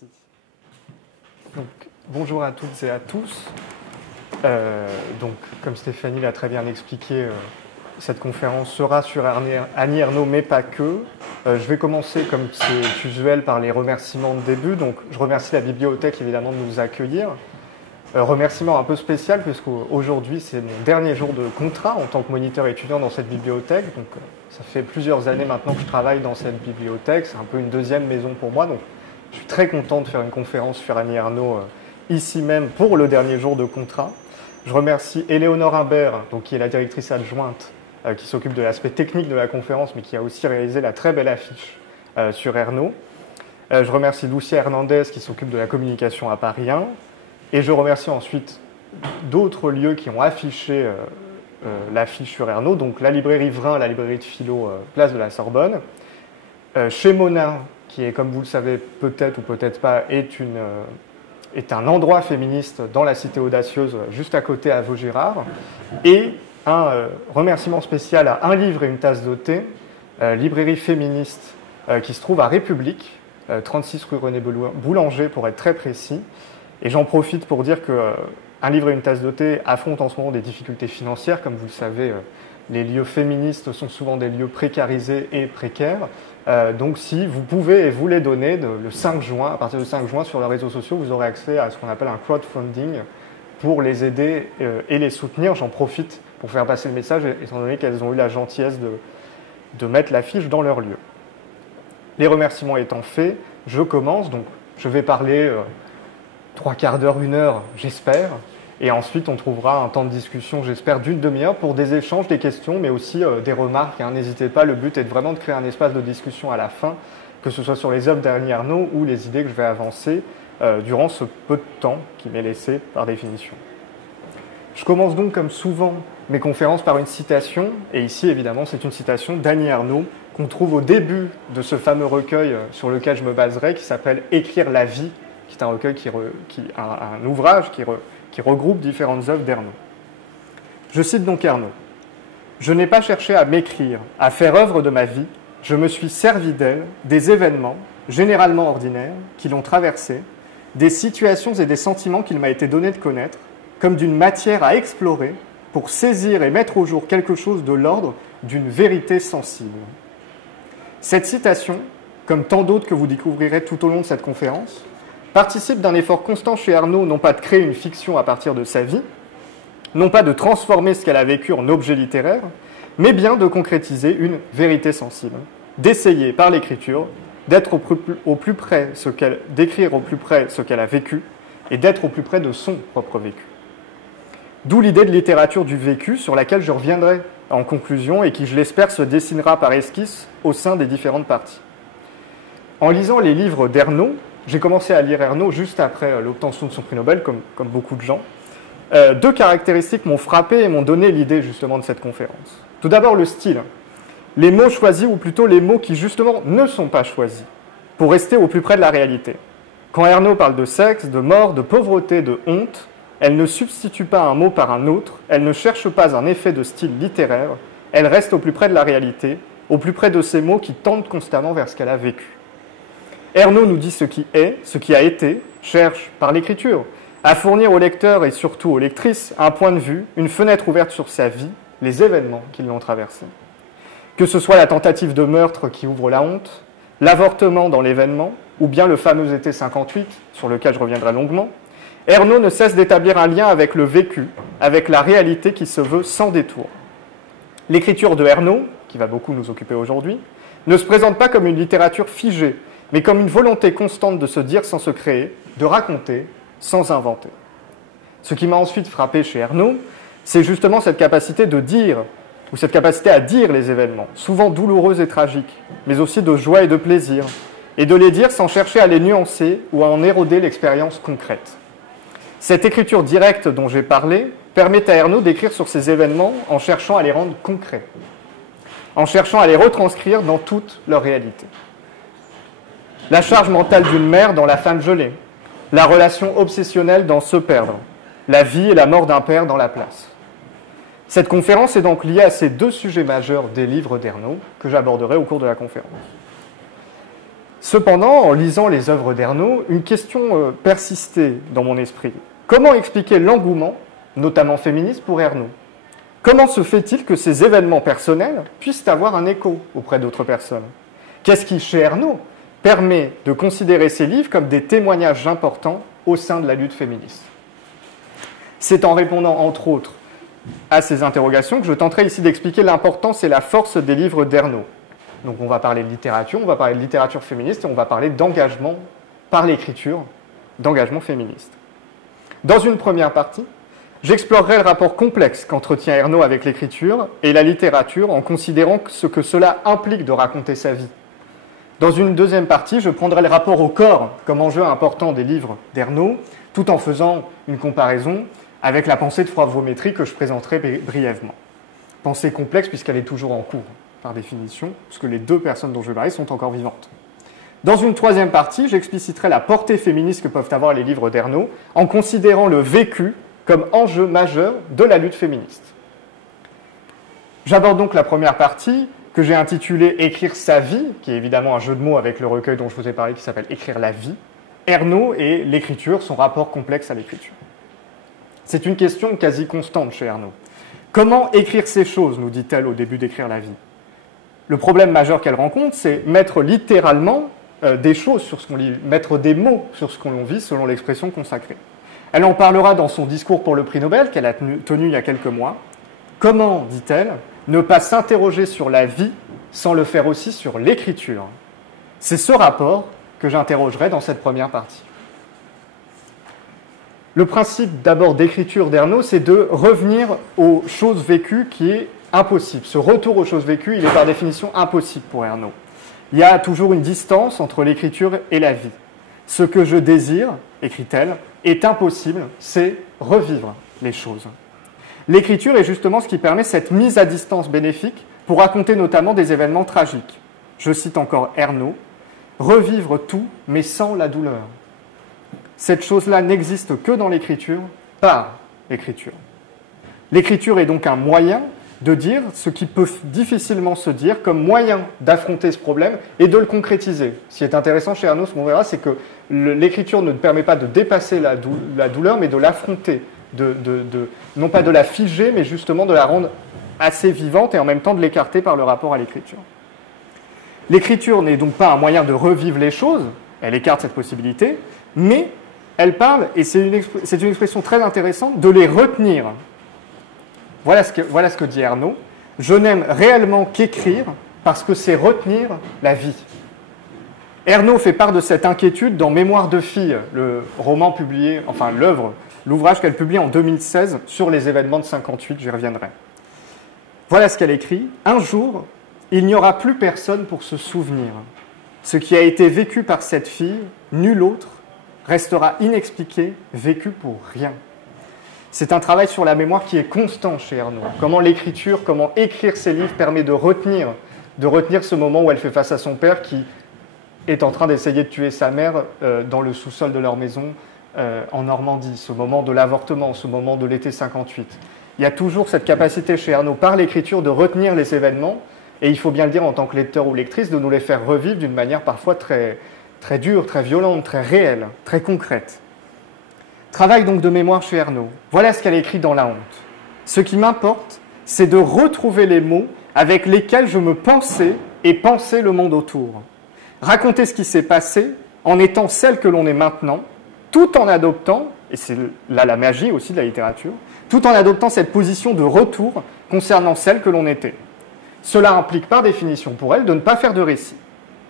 Merci. Donc, bonjour à toutes et à tous. Donc, comme Stéphanie l'a très bien expliqué, cette conférence sera sur Annie Ernaux, mais pas que. Je vais commencer, comme c'est usuel, par les remerciements de début. Donc, je remercie la bibliothèque, évidemment, de nous accueillir. Remerciement un peu spécial, puisqu'aujourd'hui, c'est mon dernier jour de contrat en tant que moniteur étudiant dans cette bibliothèque. Donc, ça fait plusieurs années maintenant que je travaille dans cette bibliothèque. C'est un peu une deuxième maison pour moi. Donc, je suis très content de faire une conférence sur Annie Ernaux ici même pour le dernier jour de contrat. Je remercie Éléonore Imbert, donc, qui est la directrice adjointe, qui s'occupe de l'aspect technique de la conférence, mais qui a aussi réalisé la très belle affiche sur Ernaux. Je remercie Lucia Hernandez, qui s'occupe de la communication à Paris 1. Et je remercie ensuite d'autres lieux qui ont affiché l'affiche sur Ernaux, donc la librairie Vrin, la librairie de philo, place de la Sorbonne. Chez Mona, qui est, comme vous le savez peut-être ou peut-être pas, est un endroit féministe dans la cité audacieuse, juste à côté à Vaugirard. Et un remerciement spécial à Un livre et une tasse de thé, librairie féministe qui se trouve à République, 36 rue René Boulanger pour être très précis. Et j'en profite pour dire qu'Un livre et une tasse de thé affrontent en ce moment des difficultés financières. Comme vous le savez, les lieux féministes sont souvent des lieux précarisés et précaires. Donc si vous pouvez et voulez donner le 5 juin, à partir du 5 juin sur les réseaux sociaux, vous aurez accès à ce qu'on appelle un crowdfunding pour les aider et les soutenir. J'en profite pour faire passer le message, étant donné qu'elles ont eu la gentillesse de mettre l'affiche dans leur lieu. Les remerciements étant faits, je commence. Donc je vais parler 3 quarts d'heure, 1 heure, j'espère. Et ensuite, on trouvera un temps de discussion, j'espère, d'une demi-heure pour des échanges, des questions, mais aussi des remarques. N'hésitez pas, le but est vraiment de créer un espace de discussion à la fin, que ce soit sur les œuvres d'Annie Ernaux ou les idées que je vais avancer durant ce peu de temps qui m'est laissé par définition. Je commence donc, comme souvent, mes conférences par une citation. Et ici, évidemment, c'est une citation d'Annie Ernaux qu'on trouve au début de ce fameux recueil sur lequel je me baserai, qui s'appelle « Écrire la vie », qui est un recueil, un ouvrage qui regroupe différentes œuvres d'Ernaux. Je cite donc Ernaux. « Je n'ai pas cherché à m'écrire, à faire œuvre de ma vie, je me suis servi d'elle, des événements, généralement ordinaires, qui l'ont traversée, des situations et des sentiments qu'il m'a été donné de connaître, comme d'une matière à explorer, pour saisir et mettre au jour quelque chose de l'ordre d'une vérité sensible. » Cette citation, comme tant d'autres que vous découvrirez tout au long de cette conférence, participe d'un effort constant chez Ernaux, non pas de créer une fiction à partir de sa vie, non pas de transformer ce qu'elle a vécu en objet littéraire, mais bien de concrétiser une vérité sensible, d'essayer par l'écriture d'être au plus près d'écrire au plus près ce qu'elle a vécu et d'être au plus près de son propre vécu. D'où l'idée de littérature du vécu sur laquelle je reviendrai en conclusion et qui, je l'espère, se dessinera par esquisse au sein des différentes parties. En lisant les livres d'Ernaux, j'ai commencé à lire Ernaux juste après l'obtention de son prix Nobel, comme beaucoup de gens. 2 caractéristiques m'ont frappé et m'ont donné l'idée justement de cette conférence. Tout d'abord, le style. Les mots choisis, ou plutôt les mots qui justement ne sont pas choisis, pour rester au plus près de la réalité. Quand Ernaux parle de sexe, de mort, de pauvreté, de honte, elle ne substitue pas un mot par un autre, elle ne cherche pas un effet de style littéraire, elle reste au plus près de la réalité, au plus près de ces mots qui tendent constamment vers ce qu'elle a vécu. Ernaux nous dit ce qui est, ce qui a été, cherche, par l'écriture, à fournir au lecteur et surtout aux lectrices un point de vue, une fenêtre ouverte sur sa vie, les événements qui l'ont traversée. Que ce soit la tentative de meurtre qui ouvre la honte, l'avortement dans l'événement, ou bien le fameux été 58, sur lequel je reviendrai longuement, Ernaux ne cesse d'établir un lien avec le vécu, avec la réalité qui se veut sans détour. L'écriture de Ernaux, qui va beaucoup nous occuper aujourd'hui, ne se présente pas comme une littérature figée, mais comme une volonté constante de se dire sans se créer, de raconter sans inventer. Ce qui m'a ensuite frappé chez Ernaux, c'est justement cette capacité de dire, ou cette capacité à dire les événements, souvent douloureux et tragiques, mais aussi de joie et de plaisir, et de les dire sans chercher à les nuancer ou à en éroder l'expérience concrète. Cette écriture directe dont j'ai parlé permet à Ernaux d'écrire sur ces événements en cherchant à les rendre concrets, en cherchant à les retranscrire dans toute leur réalité. La charge mentale d'une mère dans La femme gelée, la relation obsessionnelle dans Se perdre, la vie et la mort d'un père dans La place. Cette conférence est donc liée à ces 2 sujets majeurs des livres d'Ernaux que j'aborderai au cours de la conférence. Cependant, en lisant les œuvres d'Ernaud, une question persistait dans mon esprit. Comment expliquer l'engouement, notamment féministe, pour Ernaud? Comment se fait-il que ces événements personnels puissent avoir un écho auprès d'autres personnes? Qu'est-ce qui, chez Ernaud, permet de considérer ces livres comme des témoignages importants au sein de la lutte féministe? C'est en répondant, entre autres, à ces interrogations que je tenterai ici d'expliquer l'importance et la force des livres d'Ernaud. Donc on va parler de littérature, on va parler de littérature féministe et on va parler d'engagement par l'écriture, d'engagement féministe. Dans une première partie, j'explorerai le rapport complexe qu'entretient Ernaud avec l'écriture et la littérature en considérant ce que cela implique de raconter sa vie. Dans une deuxième partie, je prendrai le rapport au corps comme enjeu important des livres d'Ernaud, tout en faisant une comparaison avec la pensée de Fravométrie que je présenterai brièvement. Pensée complexe puisqu'elle est toujours en cours, par définition, puisque les deux personnes dont je vais parler sont encore vivantes. Dans une troisième partie, j'expliciterai la portée féministe que peuvent avoir les livres d'Ernaud en considérant le vécu comme enjeu majeur de la lutte féministe. J'aborde donc la première partie que j'ai intitulée « Écrire sa vie », qui est évidemment un jeu de mots avec le recueil dont je vous ai parlé qui s'appelle « Écrire la vie », Ernaud et l'écriture, son rapport complexe à l'écriture. C'est une question quasi constante chez Ernaud. Comment écrire ces choses, nous dit-elle au début d'Écrire la vie? Le problème majeur qu'elle rencontre, c'est mettre littéralement des choses sur ce qu'on lit, mettre des mots sur ce qu'on vit selon l'expression consacrée. Elle en parlera dans son discours pour le prix Nobel qu'elle a tenu il y a quelques mois. Comment, dit-elle, ne pas s'interroger sur la vie sans le faire aussi sur l'écriture? C'est ce rapport que j'interrogerai dans cette première partie. Le principe d'abord d'écriture d'Ernaud, c'est de revenir aux choses vécues qui est impossible. Ce retour aux choses vécues, il est par définition impossible pour Ernaud. Il y a toujours une distance entre l'écriture et la vie. Ce que je désire, écrit-elle, est impossible, c'est revivre les choses. L'écriture est justement ce qui permet cette mise à distance bénéfique pour raconter notamment des événements tragiques. Je cite encore Ernaud, « Revivre tout, mais sans la douleur. » Cette chose-là n'existe que dans l'écriture, par l'écriture. L'écriture est donc un moyen de dire ce qui peut difficilement se dire comme moyen d'affronter ce problème et de le concrétiser. Ce qui est intéressant chez Ernaud, ce qu'on verra, c'est que l'écriture ne permet pas de dépasser la douleur, mais de l'affronter, non pas de la figer, mais justement de la rendre assez vivante et en même temps de l'écarter par le rapport à l'écriture. L'écriture n'est donc pas un moyen de revivre les choses, elle écarte cette possibilité, mais elle parle, et c'est une expression très intéressante, de les retenir. Voilà ce que dit Ernaud. Je n'aime réellement qu'écrire parce que c'est retenir la vie. Ernaud fait part de cette inquiétude dans Mémoires de fille, le roman publié, enfin l'ouvrage qu'elle publie en 2016 sur les événements de 58, j'y reviendrai. Voilà ce qu'elle écrit. Un jour, il n'y aura plus personne pour se souvenir. Ce qui a été vécu par cette fille, nul autre, restera inexpliqué, vécu pour rien. C'est un travail sur la mémoire qui est constant chez Ernaud. Comment l'écriture, comment écrire ses livres permet de retenir ce moment où elle fait face à son père qui est en train d'essayer de tuer sa mère dans le sous-sol de leur maison en Normandie, ce moment de l'avortement, ce moment de l'été 58. Il y a toujours cette capacité chez Ernaud, par l'écriture, de retenir les événements, et il faut bien le dire en tant que lecteur ou lectrice, de nous les faire revivre d'une manière parfois très, très dure, très violente, très réelle, très concrète. Travail donc de mémoire chez Ernaud. Voilà ce qu'elle écrit dans La Honte. Ce qui m'importe, c'est de retrouver les mots avec lesquels je me pensais et pensais le monde autour. Raconter ce qui s'est passé en étant celle que l'on est maintenant, tout en adoptant, et c'est là la magie aussi de la littérature, tout en adoptant cette position de retour concernant celle que l'on était. Cela implique par définition pour elle de ne pas faire de récit.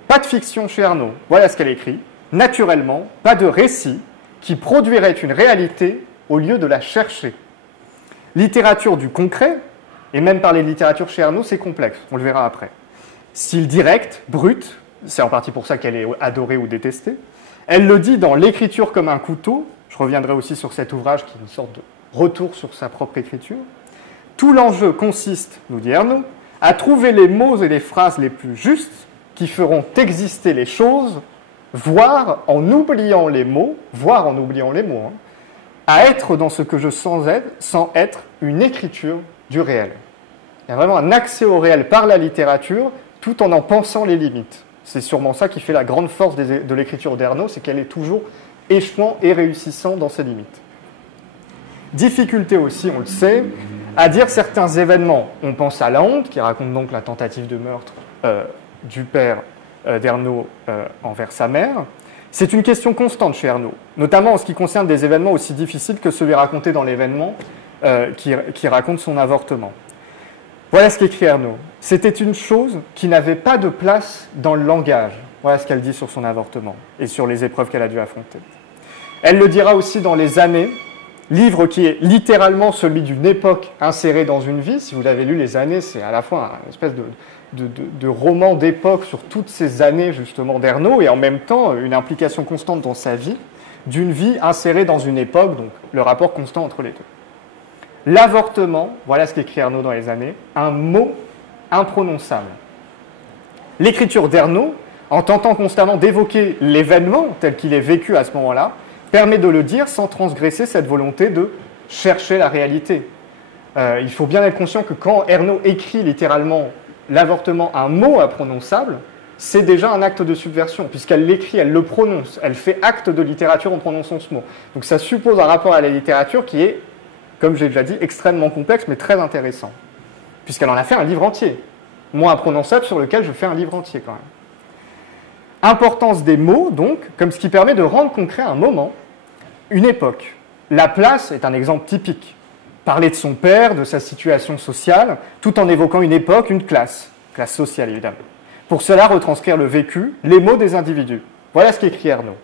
Pas de fiction chez Ernaud. Voilà ce qu'elle écrit. Naturellement, pas de récit qui produirait une réalité au lieu de la chercher. Littérature du concret, et même parler de littérature chez Ernaud, c'est complexe, on le verra après. Style direct, brut, c'est en partie pour ça qu'elle est adorée ou détestée. Elle le dit dans L'écriture comme un couteau, je reviendrai aussi sur cet ouvrage qui est une sorte de retour sur sa propre écriture. Tout l'enjeu consiste, nous dit Ernaud, à trouver les mots et les phrases les plus justes qui feront exister les choses, voire en oubliant les mots, à être dans ce que je sens être, sans être une écriture du réel. Il y a vraiment un accès au réel par la littérature, tout en pensant les limites. C'est sûrement ça qui fait la grande force de l'écriture d'Ernaud, c'est qu'elle est toujours échouant et réussissant dans ses limites. Difficulté aussi, on le sait, à dire certains événements. On pense à La Honte, qui raconte donc la tentative de meurtre du père d'Ernaud envers sa mère. C'est une question constante chez Ernaud, notamment en ce qui concerne des événements aussi difficiles que celui raconté dans l'événement qui raconte son avortement. Voilà ce qu'écrit Ernaud. C'était une chose qui n'avait pas de place dans le langage. Voilà ce qu'elle dit sur son avortement et sur les épreuves qu'elle a dû affronter. Elle le dira aussi dans Les Années, livre qui est littéralement celui d'une époque insérée dans une vie. Si vous l'avez lu, Les Années, c'est à la fois une espèce de roman d'époque sur toutes ces années justement d'Ernaud et en même temps une implication constante dans sa vie, d'une vie insérée dans une époque, donc le rapport constant entre les deux. L'avortement, voilà ce qu'écrit Ernaud dans Les Années, un mot imprononçable. L'écriture d'Ernaud, en tentant constamment d'évoquer l'événement tel qu'il est vécu à ce moment-là, permet de le dire sans transgresser cette volonté de chercher la réalité. Il faut bien être conscient que quand Ernaud écrit littéralement l'avortement, un mot imprononçable, c'est déjà un acte de subversion, puisqu'elle l'écrit, elle le prononce, elle fait acte de littérature en prononçant ce mot. Donc ça suppose un rapport à la littérature qui est, comme j'ai déjà dit, extrêmement complexe, mais très intéressant, puisqu'elle en a fait un livre entier. Mot imprononçable sur lequel je fais un livre entier quand même. Importance des mots, donc, comme ce qui permet de rendre concret un moment, une époque. La place est un exemple typique. Parler de son père, de sa situation sociale, tout en évoquant une époque, une classe sociale évidemment. Pour cela, retranscrire le vécu, les mots des individus. Voilà ce qu'écrit Ernaud.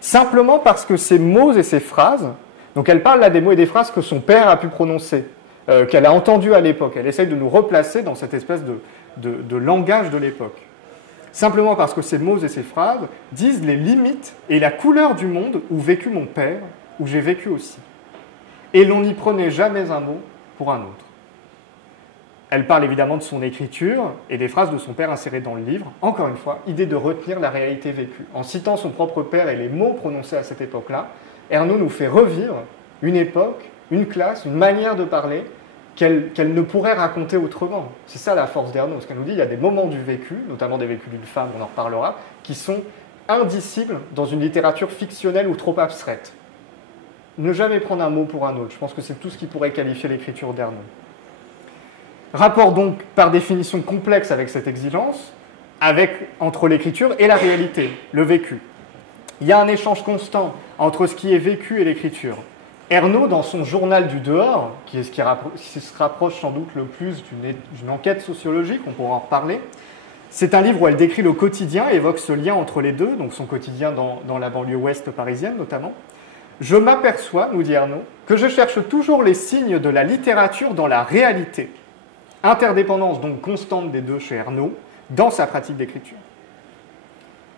Simplement parce que ces mots et ces phrases, donc elle parle là des mots et des phrases que son père a pu prononcer, qu'elle a entendues à l'époque. Elle essaye de nous replacer dans cette espèce de langage de l'époque. Simplement parce que ces mots et ces phrases disent les limites et la couleur du monde où vécut mon père, où j'ai vécu aussi. Et l'on n'y prenait jamais un mot pour un autre. Elle parle évidemment de son écriture et des phrases de son père insérées dans le livre. Encore une fois, idée de retenir la réalité vécue. En citant son propre père et les mots prononcés à cette époque-là, Ernaud nous fait revivre une époque, une classe, une manière de parler qu'elle ne pourrait raconter autrement. C'est ça la force d'Ernaud. Ce qu'elle nous dit, il y a des moments du vécu, notamment des vécus d'une femme, on en reparlera, qui sont indicibles dans une littérature fictionnelle ou trop abstraite. Ne jamais prendre un mot pour un autre. Je pense que c'est tout ce qui pourrait qualifier l'écriture d'Ernaud. Rapport donc par définition complexe avec cette exigence, entre l'écriture et la réalité, le vécu. Il y a un échange constant entre ce qui est vécu et l'écriture. Ernaud, dans son journal du dehors, qui se rapproche sans doute le plus d'une enquête sociologique, on pourra en reparler, c'est un livre où elle décrit le quotidien et évoque ce lien entre les deux, donc son quotidien dans la banlieue ouest parisienne notamment. Je m'aperçois, nous dit Ernaud, que je cherche toujours les signes de la littérature dans la réalité. Interdépendance donc constante des deux chez Ernaud dans sa pratique d'écriture.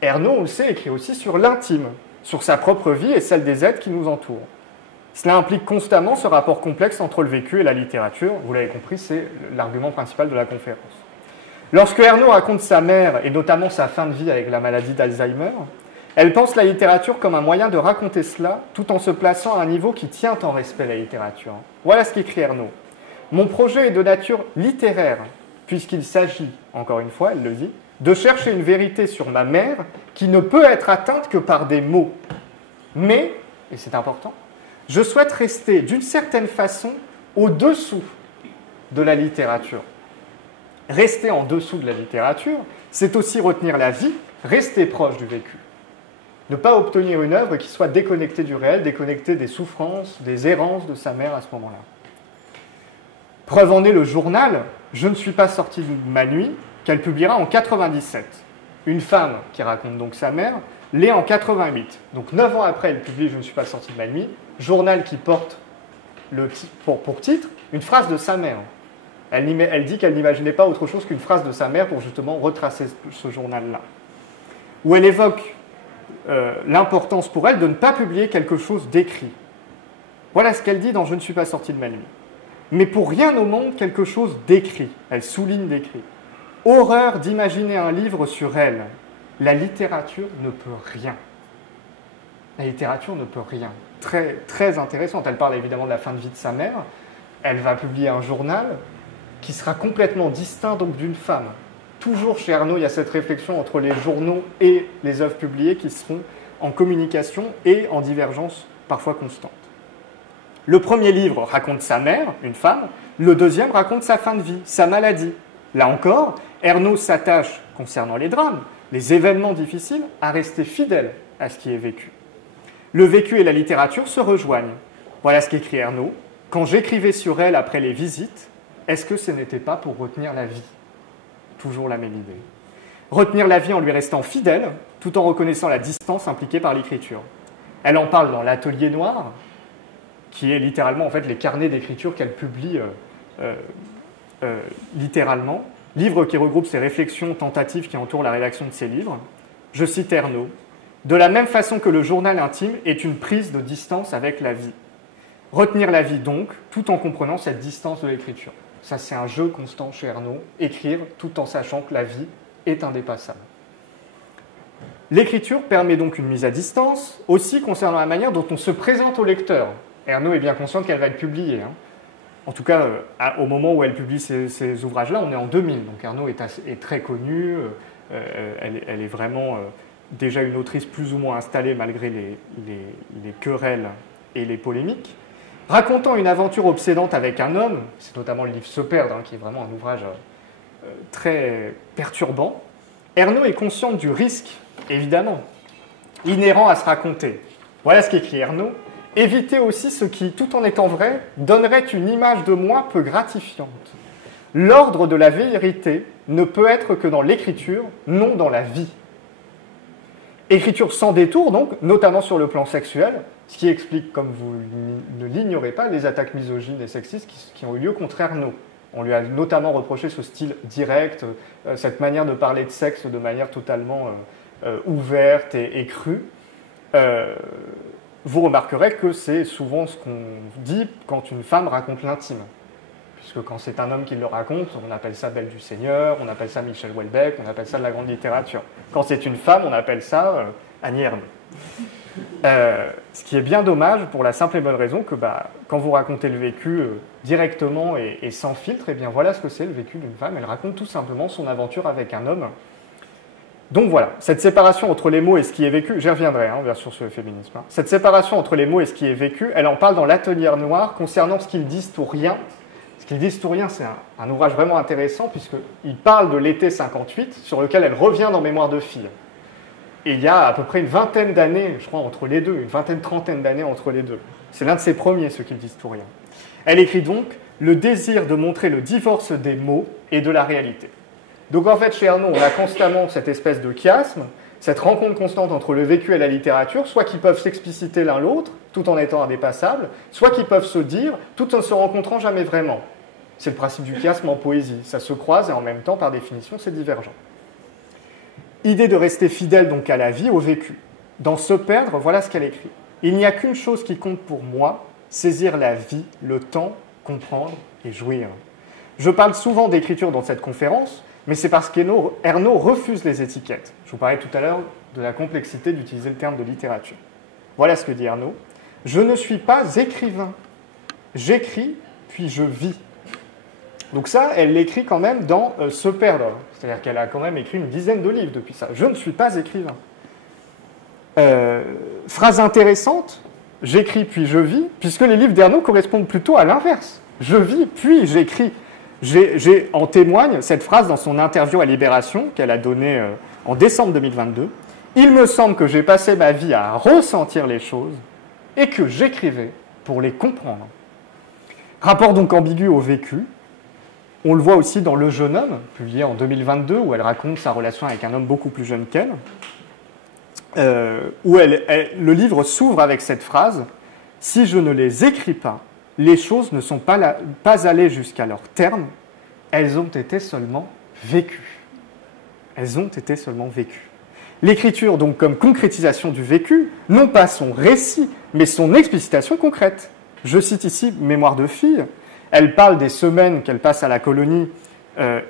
Ernaud, on le sait, écrit aussi sur l'intime, sur sa propre vie et celle des êtres qui nous entourent. Cela implique constamment ce rapport complexe entre le vécu et la littérature. Vous l'avez compris, c'est l'argument principal de la conférence. Lorsque Ernaud raconte sa mère et notamment sa fin de vie avec la maladie d'Alzheimer, elle pense la littérature comme un moyen de raconter cela tout en se plaçant à un niveau qui tient en respect la littérature. Voilà ce qu'écrit Ernaud. Mon projet est de nature littéraire, puisqu'il s'agit, encore une fois, elle le dit, de chercher une vérité sur ma mère qui ne peut être atteinte que par des mots. Mais, et c'est important, je souhaite rester d'une certaine façon au-dessous de la littérature. Rester en dessous de la littérature, c'est aussi retenir la vie, rester proche du vécu. Ne pas obtenir une œuvre qui soit déconnectée du réel, déconnectée des souffrances, des errances de sa mère à ce moment-là. Preuve en est le journal « Je ne suis pas sorti de ma nuit » qu'elle publiera en 97. Une femme qui raconte donc sa mère l'est en 88. Donc 9 ans après, elle publie « Je ne suis pas sorti de ma nuit », journal qui porte pour titre une phrase de sa mère. Elle dit qu'elle n'imaginait pas autre chose qu'une phrase de sa mère pour justement retracer ce journal-là. Où elle évoque l'importance pour elle de ne pas publier quelque chose d'écrit. Voilà ce qu'elle dit dans « Je ne suis pas sorti de ma nuit ». Mais pour rien au monde quelque chose d'écrit. Elle souligne d'écrit. Horreur d'imaginer un livre sur elle. La littérature ne peut rien. La littérature ne peut rien. Très, très intéressante. Elle parle évidemment de la fin de vie de sa mère. Elle va publier un journal qui sera complètement distinct donc d'une femme. Toujours chez Arnaud, il y a cette réflexion entre les journaux et les œuvres publiées qui seront en communication et en divergence parfois constante. Le premier livre raconte sa mère, une femme, le deuxième raconte sa fin de vie, sa maladie. Là encore, Ernaux s'attache, concernant les drames, les événements difficiles, à rester fidèle à ce qui est vécu. Le vécu et la littérature se rejoignent. Voilà ce qu'écrit Ernaux. « Quand j'écrivais sur elle après les visites, est-ce que ce n'était pas pour retenir la vie ?» Toujours la même idée. Retenir la vie en lui restant fidèle, tout en reconnaissant la distance impliquée par l'écriture. Elle en parle dans l'Atelier noir, qui est littéralement en fait les carnets d'écriture qu'elle publie littéralement, livre qui regroupe ses réflexions tentatives qui entourent la rédaction de ses livres. Je cite Ernaux. « De la même façon que le journal intime est une prise de distance avec la vie. Retenir la vie donc, tout en comprenant cette distance de l'écriture. » Ça, c'est un jeu constant chez Ernaux, écrire tout en sachant que la vie est indépassable. L'écriture permet donc une mise à distance, aussi concernant la manière dont on se présente au lecteur. Ernaux est bien consciente qu'elle va être publiée. En tout cas, au moment où elle publie ces ouvrages-là, on est en 2000. Donc Ernaux est très connue, elle est vraiment déjà une autrice plus ou moins installée malgré les querelles et les polémiques. Racontant une aventure obsédante avec un homme, c'est notamment le livre Se perdre, qui est vraiment un ouvrage très perturbant, Ernaux est consciente du risque, évidemment, inhérent à se raconter. Voilà ce qu'écrit Ernaux. Éviter aussi ce qui, tout en étant vrai, donnerait une image de moi peu gratifiante. L'ordre de la vérité ne peut être que dans l'écriture, non dans la vie. Écriture sans détour, donc, notamment sur le plan sexuel, ce qui explique, comme vous ne l'ignorez pas, les attaques misogynes et sexistes qui ont eu lieu contre Ernaux. On lui a notamment reproché ce style direct, cette manière de parler de sexe de manière totalement ouverte et crue. Vous remarquerez que c'est souvent ce qu'on dit quand une femme raconte l'intime. Puisque quand c'est un homme qui le raconte, on appelle ça Belle du Seigneur, on appelle ça Michel Houellebecq, on appelle ça de la grande littérature. Quand c'est une femme, on appelle ça Annie Ernaux. Ce qui est bien dommage pour la simple et bonne raison que quand vous racontez le vécu directement et sans filtre, eh bien voilà ce que c'est le vécu d'une femme. Elle raconte tout simplement son aventure avec un homme. Donc voilà, cette séparation entre les mots et ce qui est vécu, j'y reviendrai bien sûr sur le féminisme. Cette séparation entre les mots et ce qui est vécu, elle en parle dans l'Atelier noir concernant ce qu'ils disent ou rien. Ce qu'ils disent ou rien, c'est un ouvrage vraiment intéressant puisqu'il parle de l'été 58 sur lequel elle revient dans Mémoire de fille. Et il y a à peu près une vingtaine d'années, je crois, entre les deux, une vingtaine, trentaine d'années entre les deux. C'est l'un de ses premiers, ce qu'ils disent ou rien. Elle écrit donc « Le désir de montrer le divorce des mots et de la réalité ». Donc en fait, chez Ernaux, on a constamment cette espèce de chiasme, cette rencontre constante entre le vécu et la littérature, soit qu'ils peuvent s'expliciter l'un l'autre, tout en étant indépassables, soit qu'ils peuvent se dire, tout en ne se rencontrant jamais vraiment. C'est le principe du chiasme en poésie. Ça se croise et en même temps, par définition, c'est divergent. Idée de rester fidèle donc à la vie, au vécu. Dans Se perdre, voilà ce qu'elle écrit. « Il n'y a qu'une chose qui compte pour moi, saisir la vie, le temps, comprendre et jouir. » Je parle souvent d'écriture dans cette conférence, mais c'est parce qu'Ernaux refuse les étiquettes. Je vous parlais tout à l'heure de la complexité d'utiliser le terme de littérature. Voilà ce que dit Ernaux. « Je ne suis pas écrivain. J'écris, puis je vis. » Donc ça, elle l'écrit quand même dans Se perdre. C'est-à-dire qu'elle a quand même écrit une dizaine de livres depuis ça. « Je ne suis pas écrivain. » Phrase intéressante, « J'écris, puis je vis », puisque les livres d'Ernaux correspondent plutôt à l'inverse. « Je vis, puis j'écris ». En témoigne cette phrase dans son interview à Libération qu'elle a donnée en décembre 2022. « Il me semble que j'ai passé ma vie à ressentir les choses et que j'écrivais pour les comprendre. » Rapport donc ambigu au vécu. On le voit aussi dans Le jeune homme, publié en 2022, où elle raconte sa relation avec un homme beaucoup plus jeune qu'elle, où le livre s'ouvre avec cette phrase « Si je ne les écris pas, les choses ne sont pas allées jusqu'à leur terme, elles ont été seulement vécues. » Elles ont été seulement vécues. L'écriture, donc, comme concrétisation du vécu, non pas son récit, mais son explicitation concrète. Je cite ici Mémoire de fille. Elle parle des semaines qu'elle passe à la colonie,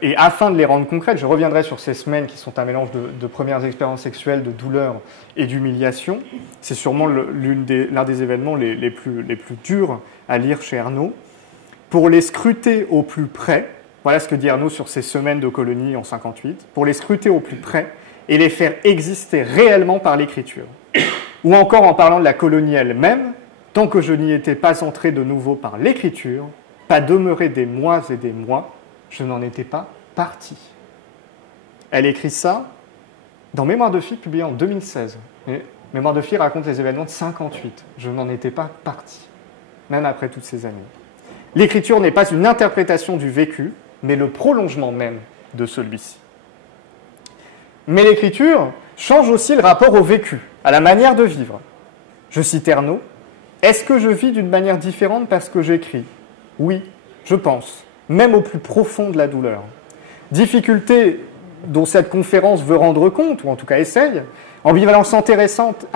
et afin de les rendre concrètes, je reviendrai sur ces semaines qui sont un mélange de premières expériences sexuelles, de douleur et d'humiliation. C'est sûrement l'un des événements les plus durs à lire chez Ernaux. Pour les scruter au plus près, Voilà ce que dit Ernaud sur ces semaines de colonie en 58, pour les scruter au plus près et les faire exister réellement par l'écriture. Ou encore en parlant de la colonie elle-même, tant que je n'y étais pas entré de nouveau par l'écriture, pas demeuré des mois et des mois, je n'en étais pas parti. Elle écrit ça dans Mémoire de fille, publié en 2016. Et Mémoire de fille raconte les événements de 58. Je n'en étais pas parti, même après toutes ces années. L'écriture n'est pas une interprétation du vécu, mais le prolongement même de celui-ci. Mais l'écriture change aussi le rapport au vécu, à la manière de vivre. Je cite Ernaud, « Est-ce que je vis d'une manière différente parce que j'écris ? Oui, je pense, même au plus profond de la douleur. Difficulté dont cette conférence veut rendre compte, ou en tout cas essaye, ambivalence intéressante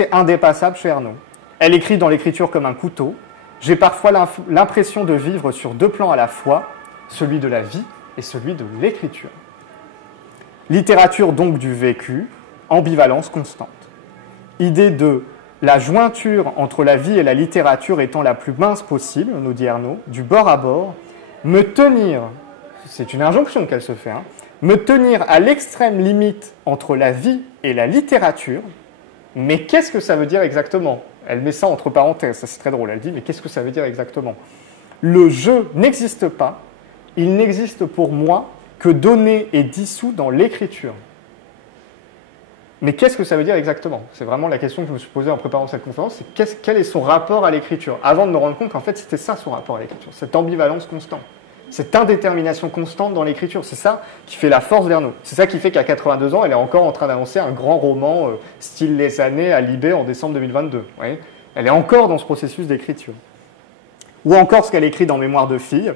et indépassable chez Ernaud. Elle écrit dans l'écriture comme un couteau. J'ai parfois l'impression de vivre sur deux plans à la fois, celui de la vie et celui de l'écriture. Littérature donc du vécu, ambivalence constante. Idée de la jointure entre la vie et la littérature étant la plus mince possible, nous dit Ernaud, du bord à bord, me tenir, c'est une injonction qu'elle se fait, me tenir à l'extrême limite entre la vie et la littérature, mais qu'est-ce que ça veut dire exactement ? Elle met ça entre parenthèses, ça c'est très drôle, elle dit, mais qu'est-ce que ça veut dire exactement ? Le je n'existe pas, il n'existe pour moi que donné et dissous dans l'écriture. Mais qu'est-ce que ça veut dire exactement ? C'est vraiment la question que je me suis posée en préparant cette conférence, c'est quel est son rapport à l'écriture ? Avant de me rendre compte qu'en fait c'était ça son rapport à l'écriture, cette ambivalence constante, cette indétermination constante dans l'écriture. C'est ça qui fait la force d'Ernaud. C'est ça qui fait qu'à 82 ans, elle est encore en train d'annoncer un grand roman style Les Années à Libé en décembre 2022. Vous voyez ? Elle est encore dans ce processus d'écriture. Ou encore ce qu'elle écrit dans Mémoire de fille,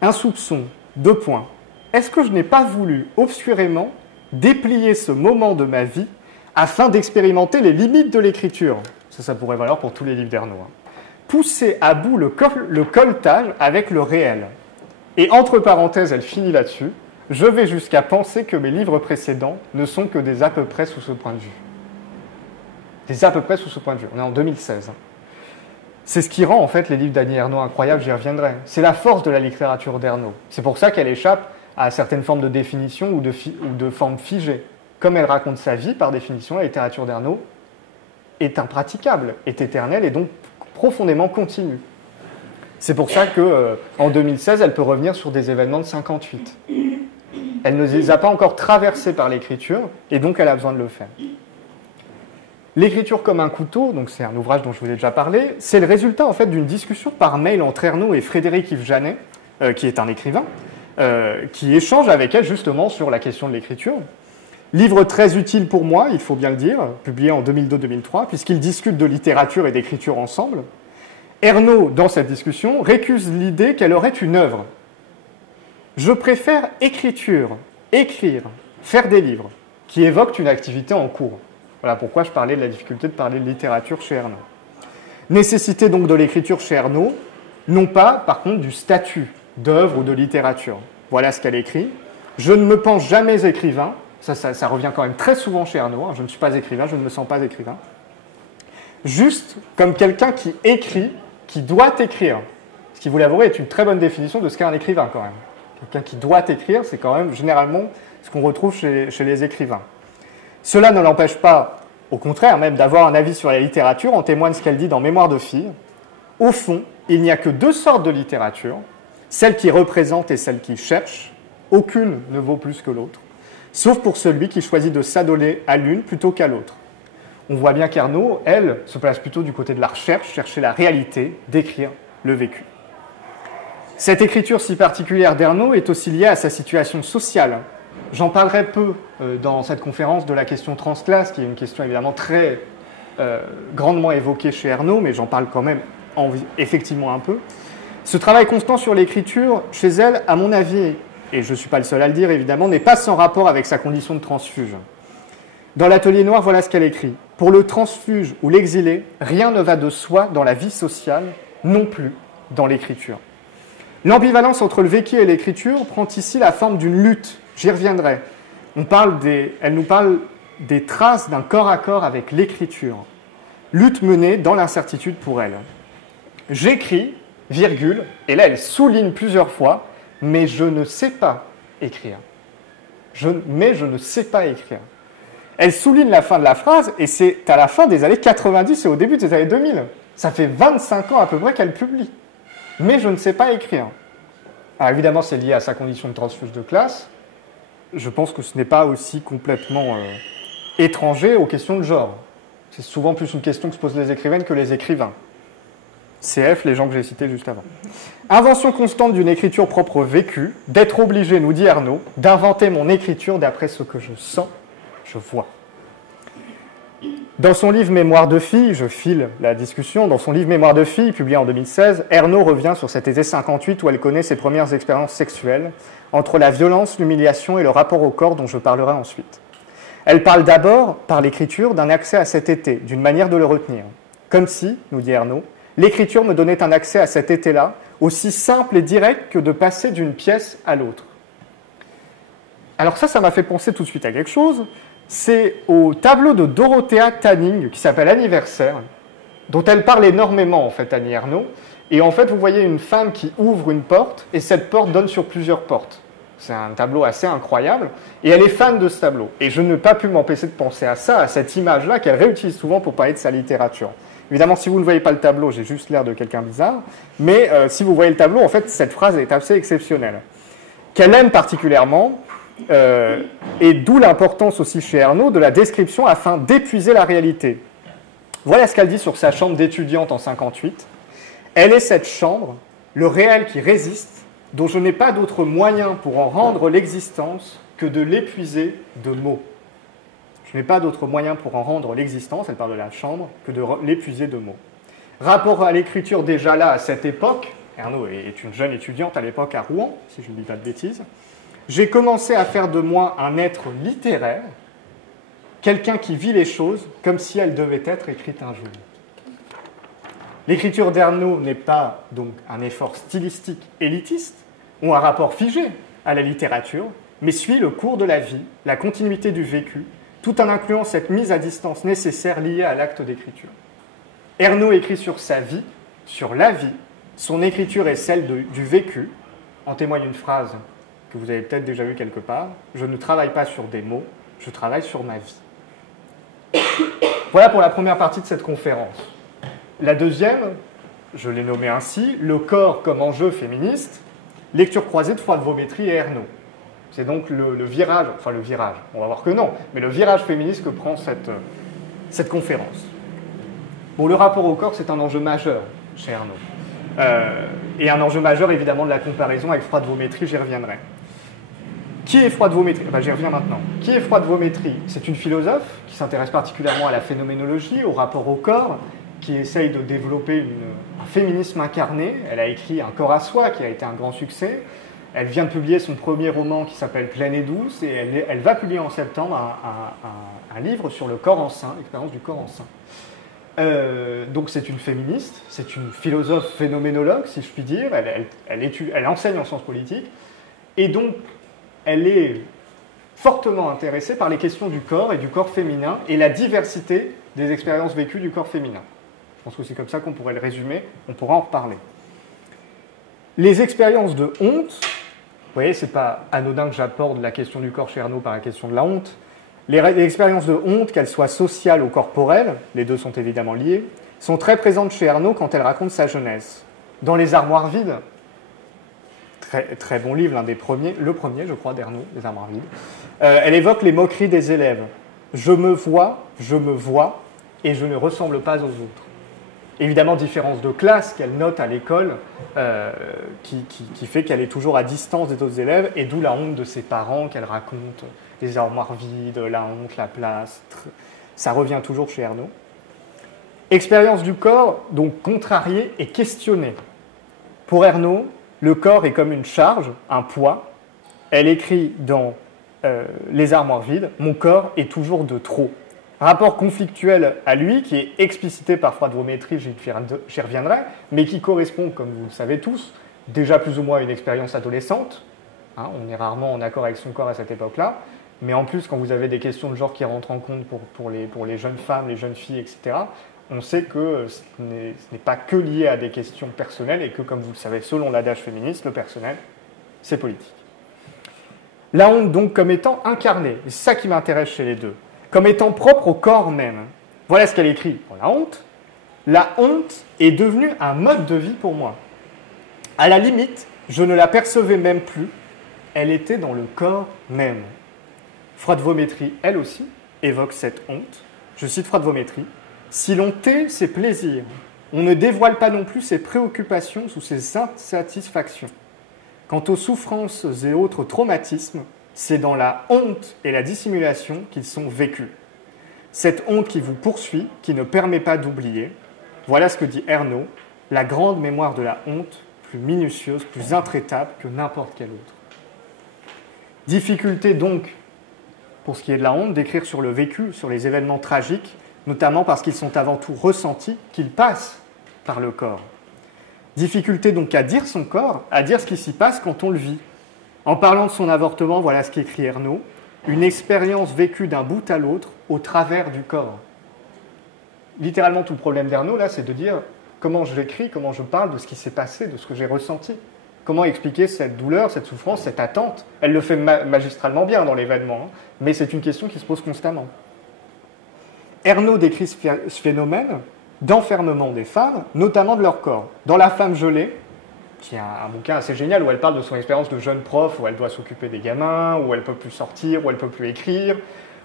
un soupçon, 2 points. Est-ce que je n'ai pas voulu obscurément déplier ce moment de ma vie afin d'expérimenter les limites de l'écriture ? Ça pourrait valoir pour tous les livres d'Ernaud. Pousser à bout le colletage avec le réel. Et entre parenthèses, elle finit là-dessus, je vais jusqu'à penser que mes livres précédents ne sont que des à peu près sous ce point de vue. Des à peu près sous ce point de vue. On est en 2016. C'est ce qui rend en fait les livres d'Annie Ernaux incroyables, j'y reviendrai. C'est la force de la littérature d'Ernaux. C'est pour ça qu'elle échappe à certaines formes de définition ou de formes figées. Comme elle raconte sa vie, par définition, la littérature d'Ernaux est impraticable, est éternelle et donc profondément continue. C'est pour ça qu'en 2016, elle peut revenir sur des événements de 58. Elle ne les a pas encore traversés par l'écriture, et donc elle a besoin de le faire. L'écriture comme un couteau, donc c'est un ouvrage dont je vous ai déjà parlé, c'est le résultat en fait d'une discussion par mail entre Ernaud et Frédéric Yves Janet, qui est un écrivain, qui échange avec elle justement sur la question de l'écriture. Livre très utile pour moi, il faut bien le dire, publié en 2002-2003, puisqu'ils discutent de littérature et d'écriture ensemble. Ernaud, dans cette discussion, récuse l'idée qu'elle aurait une œuvre. Je préfère écriture, écrire, faire des livres, qui évoquent une activité en cours. Voilà pourquoi je parlais de la difficulté de parler de littérature chez Ernaud. Nécessité donc de l'écriture chez Ernaud, non pas, par contre, du statut d'œuvre ou de littérature. Voilà ce qu'elle écrit. Je ne me pense jamais écrivain. Ça revient quand même très souvent chez Ernaud. Je ne suis pas écrivain, je ne me sens pas écrivain. Juste comme quelqu'un qui écrit, qui doit écrire. Ce qui, vous l'avouerez, est une très bonne définition de ce qu'est un écrivain quand même. Quelqu'un qui doit écrire, c'est quand même généralement ce qu'on retrouve chez les écrivains. Cela ne l'empêche pas, au contraire même, d'avoir un avis sur la littérature, en témoigne ce qu'elle dit dans Mémoire de fille. Au fond, il n'y a que 2 sortes de littérature, celle qui représente et celle qui cherche. Aucune ne vaut plus que l'autre, sauf pour celui qui choisit de s'adonner à l'une plutôt qu'à l'autre. On voit bien qu'Ernaud, elle, se place plutôt du côté de la recherche, chercher la réalité, décrire le vécu. Cette écriture si particulière d'Ernaud est aussi liée à sa situation sociale. J'en parlerai peu dans cette conférence de la question transclasse, qui est une question évidemment très grandement évoquée chez Ernaud, mais j'en parle quand même effectivement un peu. Ce travail constant sur l'écriture, chez elle, à mon avis, et je ne suis pas le seul à le dire évidemment, n'est pas sans rapport avec sa condition de transfuge. Dans l'Atelier Noir, voilà ce qu'elle écrit. Pour le transfuge ou l'exilé, rien ne va de soi dans la vie sociale, non plus dans l'écriture. L'ambivalence entre le vécu et l'écriture prend ici la forme d'une lutte. J'y reviendrai. Elle nous parle des traces d'un corps à corps avec l'écriture. Lutte menée dans l'incertitude pour elle. J'écris, virgule, et là elle souligne plusieurs fois, mais je ne sais pas écrire. Mais je ne sais pas écrire. Elle souligne la fin de la phrase, et c'est à la fin des années 90 et au début des années 2000. Ça fait 25 ans à peu près qu'elle publie. Mais je ne sais pas écrire. Alors évidemment, c'est lié à sa condition de transfuge de classe. Je pense que ce n'est pas aussi complètement étranger aux questions de genre. C'est souvent plus une question que se posent les écrivaines que les écrivains. CF, les gens que j'ai cités juste avant. Invention constante d'une écriture propre vécue, d'être obligé, nous dit Ernaud, d'inventer mon écriture d'après ce que je sens, je vois. Dans son livre Mémoire de fille, je file la discussion, dans son livre Mémoire de fille, publié en 2016, Ernaud revient sur cet été 58 où elle connaît ses premières expériences sexuelles, entre la violence, l'humiliation et le rapport au corps dont je parlerai ensuite. Elle parle d'abord, par l'écriture, d'un accès à cet été, d'une manière de le retenir. Comme si, nous dit Ernaud, l'écriture me donnait un accès à cet été-là, aussi simple et direct que de passer d'une pièce à l'autre. Alors ça m'a fait penser tout de suite à quelque chose. C'est au tableau de Dorothea Tanning, qui s'appelle Anniversaire, dont elle parle énormément, en fait, Annie Ernaux. Et en fait, vous voyez une femme qui ouvre une porte, et cette porte donne sur plusieurs portes. C'est un tableau assez incroyable, et elle est fan de ce tableau. Et je n'ai pas pu m'empêcher de penser à ça, à cette image-là, qu'elle réutilise souvent pour parler de sa littérature. Évidemment, si vous ne voyez pas le tableau, j'ai juste l'air de quelqu'un bizarre, mais si vous voyez le tableau, en fait, cette phrase est assez exceptionnelle. Qu'elle aime particulièrement, et d'où l'importance aussi chez Ernaud de la description afin d'épuiser la réalité. Voilà ce qu'elle dit sur sa chambre d'étudiante en 58. Elle est cette chambre, le réel qui résiste, dont je n'ai pas d'autre moyen pour en rendre l'existence que de l'épuiser de mots. Je n'ai pas d'autre moyen pour en rendre l'existence, elle parle de la chambre, que de l'épuiser de mots. Rapport à l'écriture déjà là, à cette époque, Ernaud est une jeune étudiante à l'époque à Rouen, si je ne dis pas de bêtises, j'ai commencé à faire de moi un être littéraire, quelqu'un qui vit les choses comme si elles devaient être écrites un jour. L'écriture d'Ernaud n'est pas donc un effort stylistique élitiste ou un rapport figé à la littérature, mais suit le cours de la vie, la continuité du vécu, tout en incluant cette mise à distance nécessaire liée à l'acte d'écriture. Ernaud écrit sur sa vie, sur la vie, son écriture est celle du vécu, en témoigne une phrase que vous avez peut-être déjà vue quelque part, « Je ne travaille pas sur des mots, je travaille sur ma vie ». Voilà pour la première partie de cette conférence. La deuxième, je l'ai nommée ainsi, « Le corps comme enjeu féministe », lecture croisée de Froide-Vaumétrie et Ernaud. C'est donc le virage, on va voir que non, mais le virage féministe que prend cette conférence. Bon, le rapport au corps, c'est un enjeu majeur chez Ernaud. Et un enjeu majeur, évidemment, de la comparaison avec Froide-Vaumétrie, j'y reviendrai. Qui est Froide-Vaumétrie ? J'y reviens maintenant. Qui est Froide-Vaumétrie ? C'est une philosophe qui s'intéresse particulièrement à la phénoménologie, au rapport au corps, qui essaye de développer un féminisme incarné. Elle a écrit Un corps à soi, qui a été un grand succès. Elle vient de publier son premier roman qui s'appelle Pleine et douce, et elle va publier en septembre un livre sur le corps en sein, l'expérience du corps en sein. Donc c'est une féministe, c'est une philosophe phénoménologue, si je puis dire. Elle enseigne en sciences politiques, et donc elle est fortement intéressée par les questions du corps et du corps féminin et la diversité des expériences vécues du corps féminin. Je pense que c'est comme ça qu'on pourrait le résumer, on pourra en reparler. Les expériences de honte, vous voyez, c'est pas anodin que j'aborde la question du corps chez Ernaud par la question de la honte. Les expériences de honte, qu'elles soient sociales ou corporelles, les deux sont évidemment liées, sont très présentes chez Ernaud quand elle raconte sa jeunesse. Dans Les Armoires vides, très bon livre, l'un des premiers, le premier, je crois, d'Ernaud, Les Armoires vides, elle évoque les moqueries des élèves. Je me vois, et je ne ressemble pas aux autres. Évidemment, différence de classe qu'elle note à l'école, qui fait qu'elle est toujours à distance des autres élèves, et d'où la honte de ses parents qu'elle raconte, les armoires vides, la honte, la place, ça revient toujours chez Ernaud. Expérience du corps, donc contrariée et questionnée. Pour Ernaud, le corps est comme une charge, un poids. Elle écrit dans Les Armoires vides, « Mon corps est toujours de trop ». Rapport conflictuel à lui, qui est explicité par Froide-Vaumétrie, j'y reviendrai, mais qui correspond, comme vous le savez tous, déjà plus ou moins à une expérience adolescente. On est rarement en accord avec son corps à cette époque-là, mais en plus, quand vous avez des questions de genre qui rentrent en compte pour les jeunes femmes, les jeunes filles, etc., on sait que ce n'est pas que lié à des questions personnelles et que, comme vous le savez, selon l'adage féministe, le personnel c'est politique. La honte donc comme étant incarnée, et c'est ça qui m'intéresse chez les deux, comme étant propre au corps même. Voilà ce qu'elle écrit pour la honte. La honte est devenue un mode de vie pour moi. À la limite, je ne la percevais même plus, elle était dans le corps même. Froide-Vométrie, elle aussi, évoque cette honte. Je cite Froide-Vométrie. « Si l'on tait ses plaisirs, on ne dévoile pas non plus ses préoccupations ou ses insatisfactions. Quant aux souffrances et autres traumatismes, c'est dans la honte et la dissimulation qu'ils sont vécus. Cette honte qui vous poursuit, qui ne permet pas d'oublier. Voilà ce que dit Ernaud, la grande mémoire de la honte, plus minutieuse, plus intraitable que n'importe quelle autre. » Difficulté donc, pour ce qui est de la honte, d'écrire sur le vécu, sur les événements tragiques, notamment parce qu'ils sont avant tout ressentis, qu'ils passent par le corps. Difficulté donc à dire son corps, à dire ce qui s'y passe quand on le vit. En parlant de son avortement, voilà ce qu'écrit Ernaud, une expérience vécue d'un bout à l'autre au travers du corps. Littéralement, tout le problème d'Ernaud, là, c'est de dire comment je l'écris, comment je parle de ce qui s'est passé, de ce que j'ai ressenti. Comment expliquer cette douleur, cette souffrance, cette attente? Elle le fait magistralement bien dans l'événement, hein, mais c'est une question qui se pose constamment. Ernaud décrit ce phénomène d'enfermement des femmes, notamment de leur corps. Dans La femme gelée, qui est un bouquin assez génial où elle parle de son expérience de jeune prof, où elle doit s'occuper des gamins, où elle ne peut plus sortir, où elle ne peut plus écrire,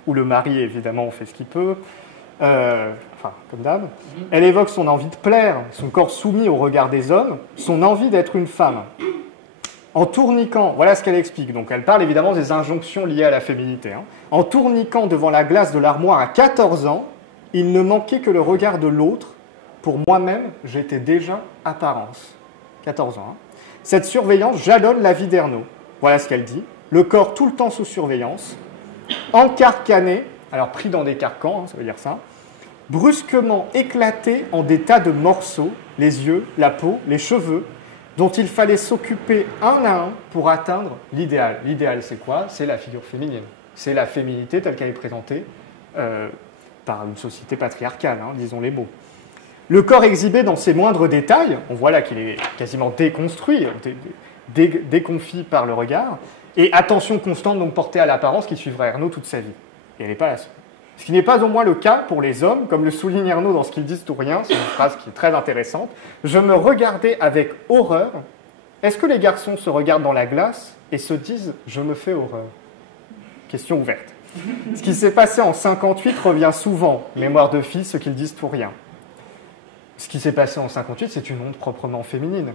où le mari, évidemment, fait ce qu'il peut, comme d'hab. Elle évoque son envie de plaire, son corps soumis au regard des hommes, son envie d'être une femme. En tourniquant, voilà ce qu'elle explique, donc elle parle évidemment des injonctions liées à la féminité. Hein. En tourniquant devant la glace de l'armoire à 14 ans, il ne manquait que le regard de l'autre. Pour moi-même, j'étais déjà apparence. 14 ans. Hein. Cette surveillance jalonne la vie d'Ernaud. Voilà ce qu'elle dit. Le corps tout le temps sous surveillance, encarcané, alors pris dans des carcans, hein, ça veut dire ça, brusquement éclaté en des tas de morceaux, les yeux, la peau, les cheveux, dont il fallait s'occuper un à un pour atteindre l'idéal. L'idéal, c'est quoi? C'est la figure féminine. C'est la féminité telle qu'elle est présentée par une société patriarcale, hein, disons les mots. Le corps exhibé dans ses moindres détails, on voit là qu'il est quasiment déconstruit, déconfit par le regard, et attention constante donc portée à l'apparence qui suivra Ernaud toute sa vie. Et elle n'est pas la seule. Ce qui n'est pas au moins le cas pour les hommes, comme le souligne Ernaud dans Ce qu'ils disent ou rien, c'est une phrase qui est très intéressante. Je me regardais avec horreur. Est-ce que les garçons se regardent dans la glace et se disent « je me fais horreur » Question ouverte. Ce qui s'est passé en 58 revient souvent, mémoire de fille, ce qu'ils disent ou rien. Ce qui s'est passé en 58, c'est une honte proprement féminine.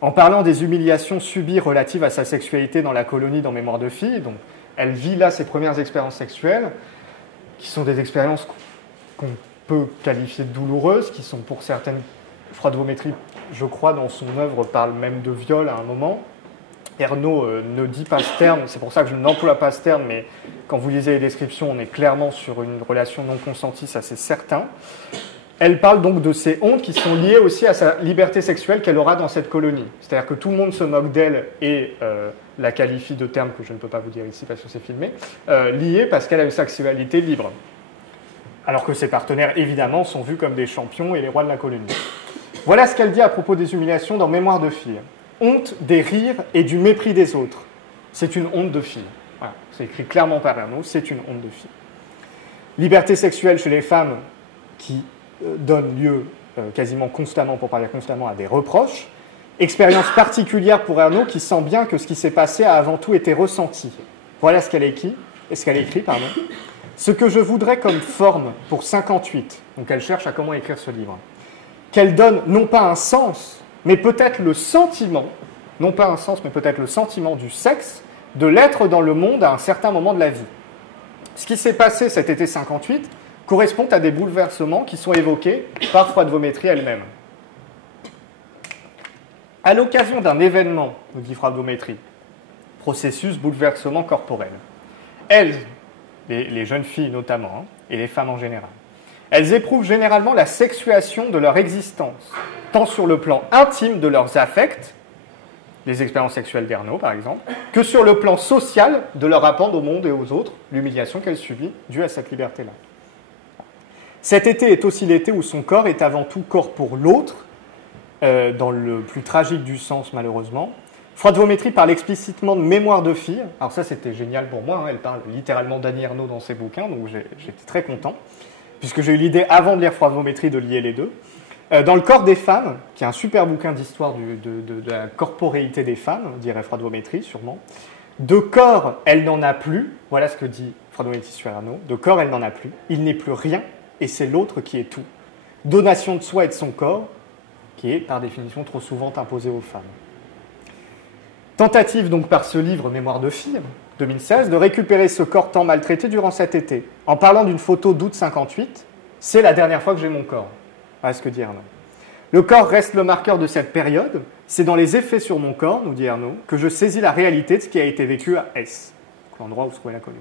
En parlant des humiliations subies relatives à sa sexualité dans la colonie dans Mémoire de fille, donc elle vit là ses premières expériences sexuelles, qui sont des expériences qu'on peut qualifier de douloureuses, qui sont pour certaines, Froide-Vométrie, je crois, dans son œuvre, parle même de viol à un moment. Ernaud ne dit pas ce terme, c'est pour ça que je n'emploie pas ce terme, mais quand vous lisez les descriptions, on est clairement sur une relation non consentie, ça c'est certain. Elle parle donc de ces hontes qui sont liées aussi à sa liberté sexuelle qu'elle aura dans cette colonie. C'est-à-dire que tout le monde se moque d'elle et la qualifie de termes que je ne peux pas vous dire ici parce que c'est filmé, liée parce qu'elle a une sexualité libre. Alors que ses partenaires, évidemment, sont vus comme des champions et les rois de la colonie. Voilà ce qu'elle dit à propos des humiliations dans Mémoire de fille. Honte des rires et du mépris des autres. C'est une honte de fille. Voilà, c'est écrit clairement par Ernaud, c'est une honte de fille. Liberté sexuelle chez les femmes qui donne lieu quasiment constamment, pour parler constamment, à des reproches. Expérience particulière pour Ernaud qui sent bien que ce qui s'est passé a avant tout été ressenti. Voilà ce qu'elle écrit. Ce que je voudrais comme forme pour 58, donc elle cherche à comment écrire ce livre, qu'elle donne non pas un sens, mais peut-être le sentiment, non pas un sens, mais peut-être le sentiment du sexe, de l'être dans le monde à un certain moment de la vie. Ce qui s'est passé cet été 58 correspond à des bouleversements qui sont évoqués par Froide-Vométrie elle-même. À l'occasion d'un événement, nous dit Froide-Vométrie, processus bouleversement corporel, elles, les jeunes filles notamment, et les femmes en général, elles éprouvent généralement la sexuation de leur existence, tant sur le plan intime de leurs affects, les expériences sexuelles d'Ernaud par exemple, que sur le plan social de leur rapport au monde et aux autres, l'humiliation qu'elle subit due à cette liberté-là. Cet été est aussi l'été où son corps est avant tout corps pour l'autre, dans le plus tragique du sens malheureusement. Froide-Vométrie parle explicitement de mémoire de fille. Alors ça, c'était génial pour moi. Elle parle littéralement d'Annie Ernaux dans ses bouquins, donc j'étais très content, puisque j'ai eu l'idée, avant de lire Froide-Vométrie, de lier les deux. Dans Le corps des femmes, qui est un super bouquin d'histoire de la corporéité des femmes, dirait Froide-Vométrie, sûrement. De corps, elle n'en a plus. Voilà ce que dit Froide-Vométrie sur Ernaux. De corps, elle n'en a plus. Il n'est plus rien, et c'est l'autre qui est tout. Donation de soi et de son corps, qui est, par définition, trop souvent imposée aux femmes. Tentative donc par ce livre Mémoire de fille, 2016, de récupérer ce corps tant maltraité durant cet été. En parlant d'une photo d'août 58, c'est la dernière fois que j'ai mon corps. Voilà ce que dit Ernaux. Le corps reste le marqueur de cette période. C'est dans les effets sur mon corps, nous dit Ernaux, que je saisis la réalité de ce qui a été vécu à S, l'endroit où se trouvait la colline.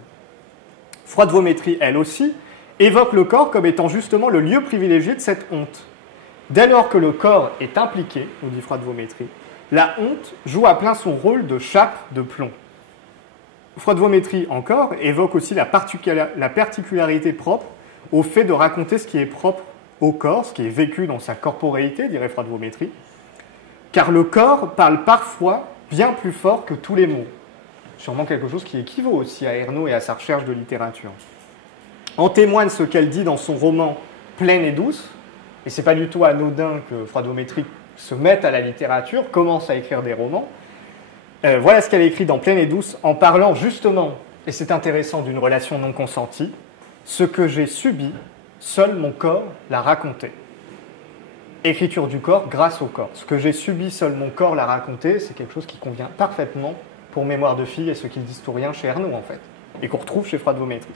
Froide-Vométrie, elle aussi, évoque le corps comme étant justement le lieu privilégié de cette honte. Dès lors que le corps est impliqué, nous dit Froide-Vométrie, la honte joue à plein son rôle de chape de plomb. Froide-Vométrie, encore, évoque aussi la particularité propre au fait de raconter ce qui est propre au corps, ce qui est vécu dans sa corporéité, dirait Froide-Vométrie, car le corps parle parfois bien plus fort que tous les mots. Sûrement quelque chose qui équivaut aussi à Ernaux et à sa recherche de littérature. En témoigne ce qu'elle dit dans son roman Pleine et douce, et c'est pas du tout anodin que Froide-Vométrie se mette à la littérature, commence à écrire des romans. Voilà ce qu'elle écrit dans Pleine et douce, en parlant justement, et c'est intéressant, d'une relation non consentie. Ce que j'ai subi, seul mon corps l'a raconté. Écriture du corps grâce au corps. Ce que j'ai subi, seul mon corps l'a raconté, c'est quelque chose qui convient parfaitement pour Mémoire de fille et ce qu'il d'historien chez Ernaux, en fait, et qu'on retrouve chez Froide-Vométrie.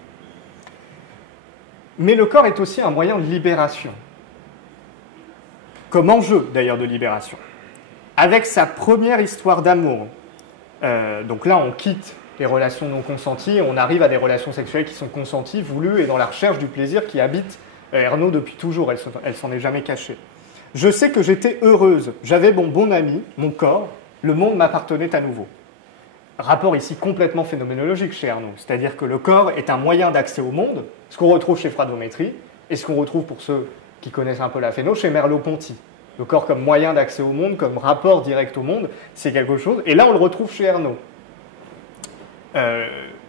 Mais le corps est aussi un moyen de libération, comme enjeu d'ailleurs de libération. Avec sa première histoire d'amour, donc là on quitte les relations non consenties et on arrive à des relations sexuelles qui sont consenties, voulues et dans la recherche du plaisir qui habite Ernaux depuis toujours, elle s'en est jamais cachée. Je sais que j'étais heureuse, j'avais mon bon ami, mon corps, le monde m'appartenait à nouveau. Rapport ici complètement phénoménologique chez Ernaux, c'est-à-dire que le corps est un moyen d'accès au monde, ce qu'on retrouve chez Froide-Vométrie, et ce qu'on retrouve pour ceux qui connaissent un peu la phéno, chez Merleau-Ponty. Le corps comme moyen d'accès au monde, comme rapport direct au monde, c'est quelque chose, et là on le retrouve chez Ernaux.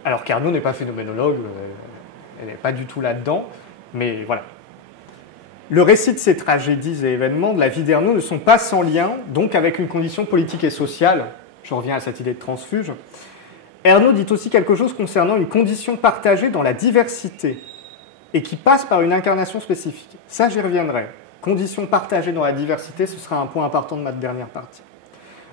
Alors qu'Ernaux n'est pas phénoménologue, elle n'est pas du tout là-dedans, mais voilà. Le récit de ces tragédies et événements de la vie d'Ernaux ne sont pas sans lien, donc avec une condition politique et sociale. Je reviens à cette idée de transfuge. Ernaux dit aussi quelque chose concernant une condition partagée dans la diversité et qui passe par une incarnation spécifique. Ça, j'y reviendrai. Condition partagée dans la diversité, ce sera un point important de ma dernière partie.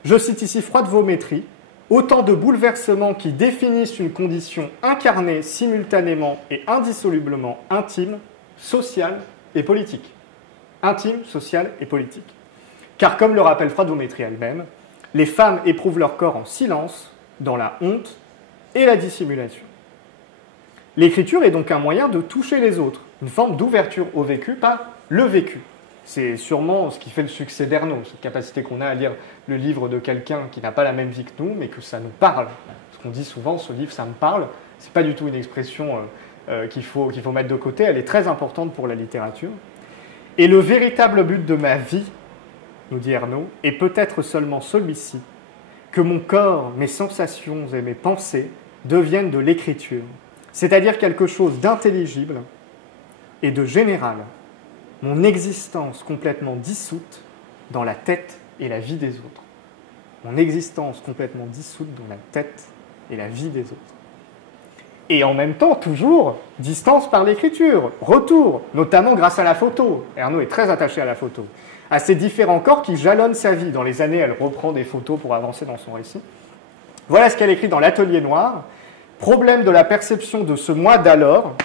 Je cite ici Froide-Vométrie, autant de bouleversements qui définissent une condition incarnée simultanément et indissolublement intime, sociale et politique. Intime, sociale et politique. Car comme le rappelle Froide-Vométrie elle-même, les femmes éprouvent leur corps en silence, dans la honte et la dissimulation. L'écriture est donc un moyen de toucher les autres, une forme d'ouverture au vécu par le vécu. C'est sûrement ce qui fait le succès d'Ernaux, cette capacité qu'on a à lire le livre de quelqu'un qui n'a pas la même vie que nous, mais que ça nous parle. Ce qu'on dit souvent, ce livre, ça me parle, ce n'est pas du tout une expression qu'il faut mettre de côté, elle est très importante pour la littérature. Et le véritable but de ma vie, nous dit Ernaux, est peut-être seulement celui-ci, que mon corps, mes sensations et mes pensées deviennent de l'écriture, c'est-à-dire quelque chose d'intelligible et de général, mon existence complètement dissoute dans la tête et la vie des autres. Mon existence complètement dissoute dans la tête et la vie des autres. Et en même temps, toujours, distance par l'écriture, retour, notamment grâce à la photo. Ernaux est très attaché à la photo. À ces différents corps qui jalonnent sa vie. Dans les années, elle reprend des photos pour avancer dans son récit. Voilà ce qu'elle écrit dans l'Atelier noir. Problème de la perception de ce moi d'alors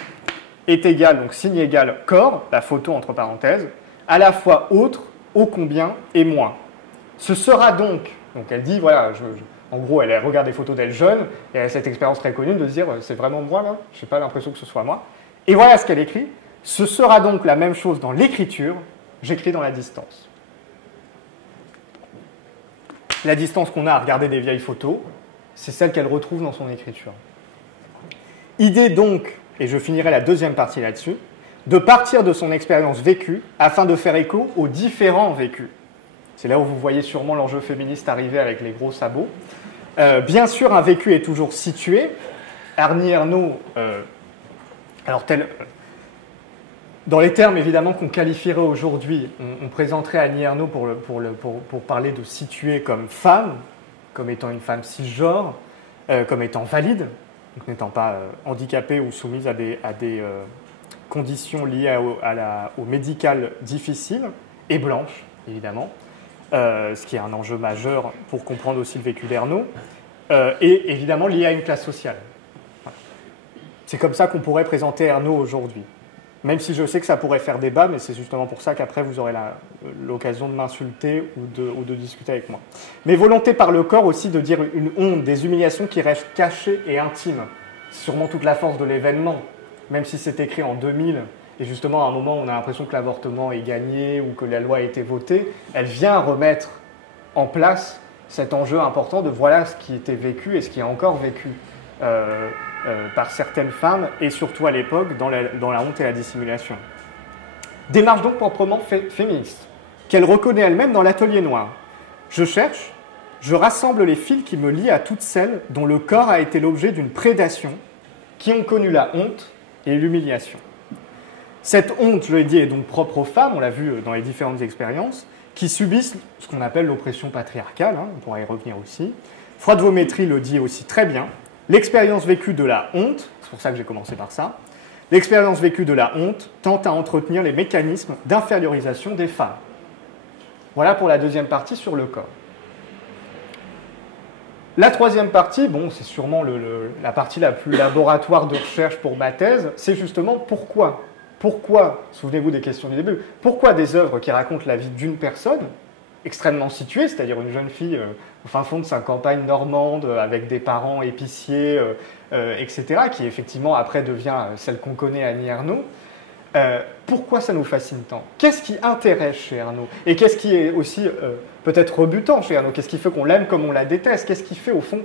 est égal, donc signe égal corps, la photo entre parenthèses, à la fois autre, ô combien et moi. Ce sera donc elle dit, voilà, en gros, elle regarde des photos d'elle jeune, et elle a cette expérience très connue de se dire, c'est vraiment moi là, je n'ai pas l'impression que ce soit moi. Et voilà ce qu'elle écrit. Ce sera donc la même chose dans l'écriture, j'écris dans la distance. La distance qu'on a à regarder des vieilles photos, c'est celle qu'elle retrouve dans son écriture. Idée donc, et je finirai la deuxième partie là-dessus, de partir de son expérience vécue afin de faire écho aux différents vécus. C'est là où vous voyez sûrement l'enjeu féministe arriver avec les gros sabots. Bien sûr, un vécu est toujours situé. Arnie Ernaux, dans les termes évidemment qu'on qualifierait aujourd'hui, on présenterait Annie Ernaux pour parler de situer comme femme, comme étant une femme cisgenre, comme étant valide, donc n'étant pas handicapée ou soumise à des conditions liées au médical difficile, et blanche, évidemment, ce qui est un enjeu majeur pour comprendre aussi le vécu d'Ernaux, et évidemment lié à une classe sociale. Voilà. C'est comme ça qu'on pourrait présenter Ernaux aujourd'hui. Même si je sais que ça pourrait faire débat, mais c'est justement pour ça qu'après vous aurez l'occasion de m'insulter ou de discuter avec moi. Mais volonté par le corps aussi de dire une honte, des humiliations qui restent cachées et intimes. C'est sûrement toute la force de l'événement, même si c'est écrit en 2000, et justement à un moment où on a l'impression que l'avortement est gagné ou que la loi a été votée, elle vient remettre en place cet enjeu important de voilà ce qui était vécu et ce qui est encore vécu par certaines femmes, et surtout à l'époque, dans la honte et la dissimulation. Démarche donc proprement féministe, qu'elle reconnaît elle-même dans l'atelier noir. Je cherche, je rassemble les fils qui me lient à toutes celles dont le corps a été l'objet d'une prédation, qui ont connu la honte et l'humiliation. Cette honte, je l'ai dit, est donc propre aux femmes, on l'a vu dans les différentes expériences, qui subissent ce qu'on appelle l'oppression patriarcale, hein, on pourra y revenir aussi. Freud-Vométrie le dit aussi très bien. L'expérience vécue de la honte, c'est pour ça que j'ai commencé par ça, l'expérience vécue de la honte tente à entretenir les mécanismes d'infériorisation des femmes. Voilà pour la deuxième partie sur le corps. La troisième partie, bon, c'est sûrement la partie la plus laboratoire de recherche pour ma thèse, c'est justement pourquoi. Pourquoi, souvenez-vous des questions du début, pourquoi des œuvres qui racontent la vie d'une personne, extrêmement située, c'est-à-dire une jeune fille au fin fond de sa campagne normande, avec des parents épiciers, etc., qui effectivement après devient celle qu'on connaît, Annie Ernaux, pourquoi ça nous fascine tant? Qu'est-ce qui intéresse chez Ernaux? Et qu'est-ce qui est aussi peut-être rebutant chez Ernaux? Qu'est-ce qui fait qu'on l'aime comme on la déteste? Qu'est-ce qui fait au fond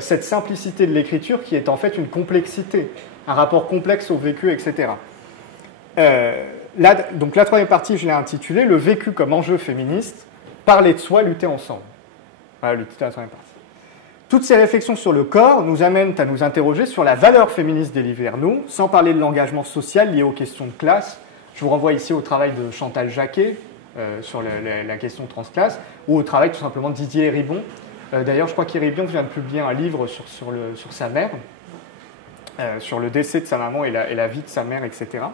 cette simplicité de l'écriture qui est en fait une complexité, un rapport complexe au vécu, etc. Donc la troisième partie, je l'ai intitulée « Le vécu comme enjeu féministe, parler de soi, lutter ensemble ». Voilà le titre de la troisième partie. Toutes ces réflexions sur le corps nous amènent à nous interroger sur la valeur féministe des livres Ernaux, sans parler de l'engagement social lié aux questions de classe. Je vous renvoie ici au travail de Chantal Jacquet sur la question transclasse, ou au travail tout simplement de Didier Héribon. D'ailleurs, je crois qu'Héribon vient de publier un livre sur sa mère, sur le décès de sa maman et la vie de sa mère, etc.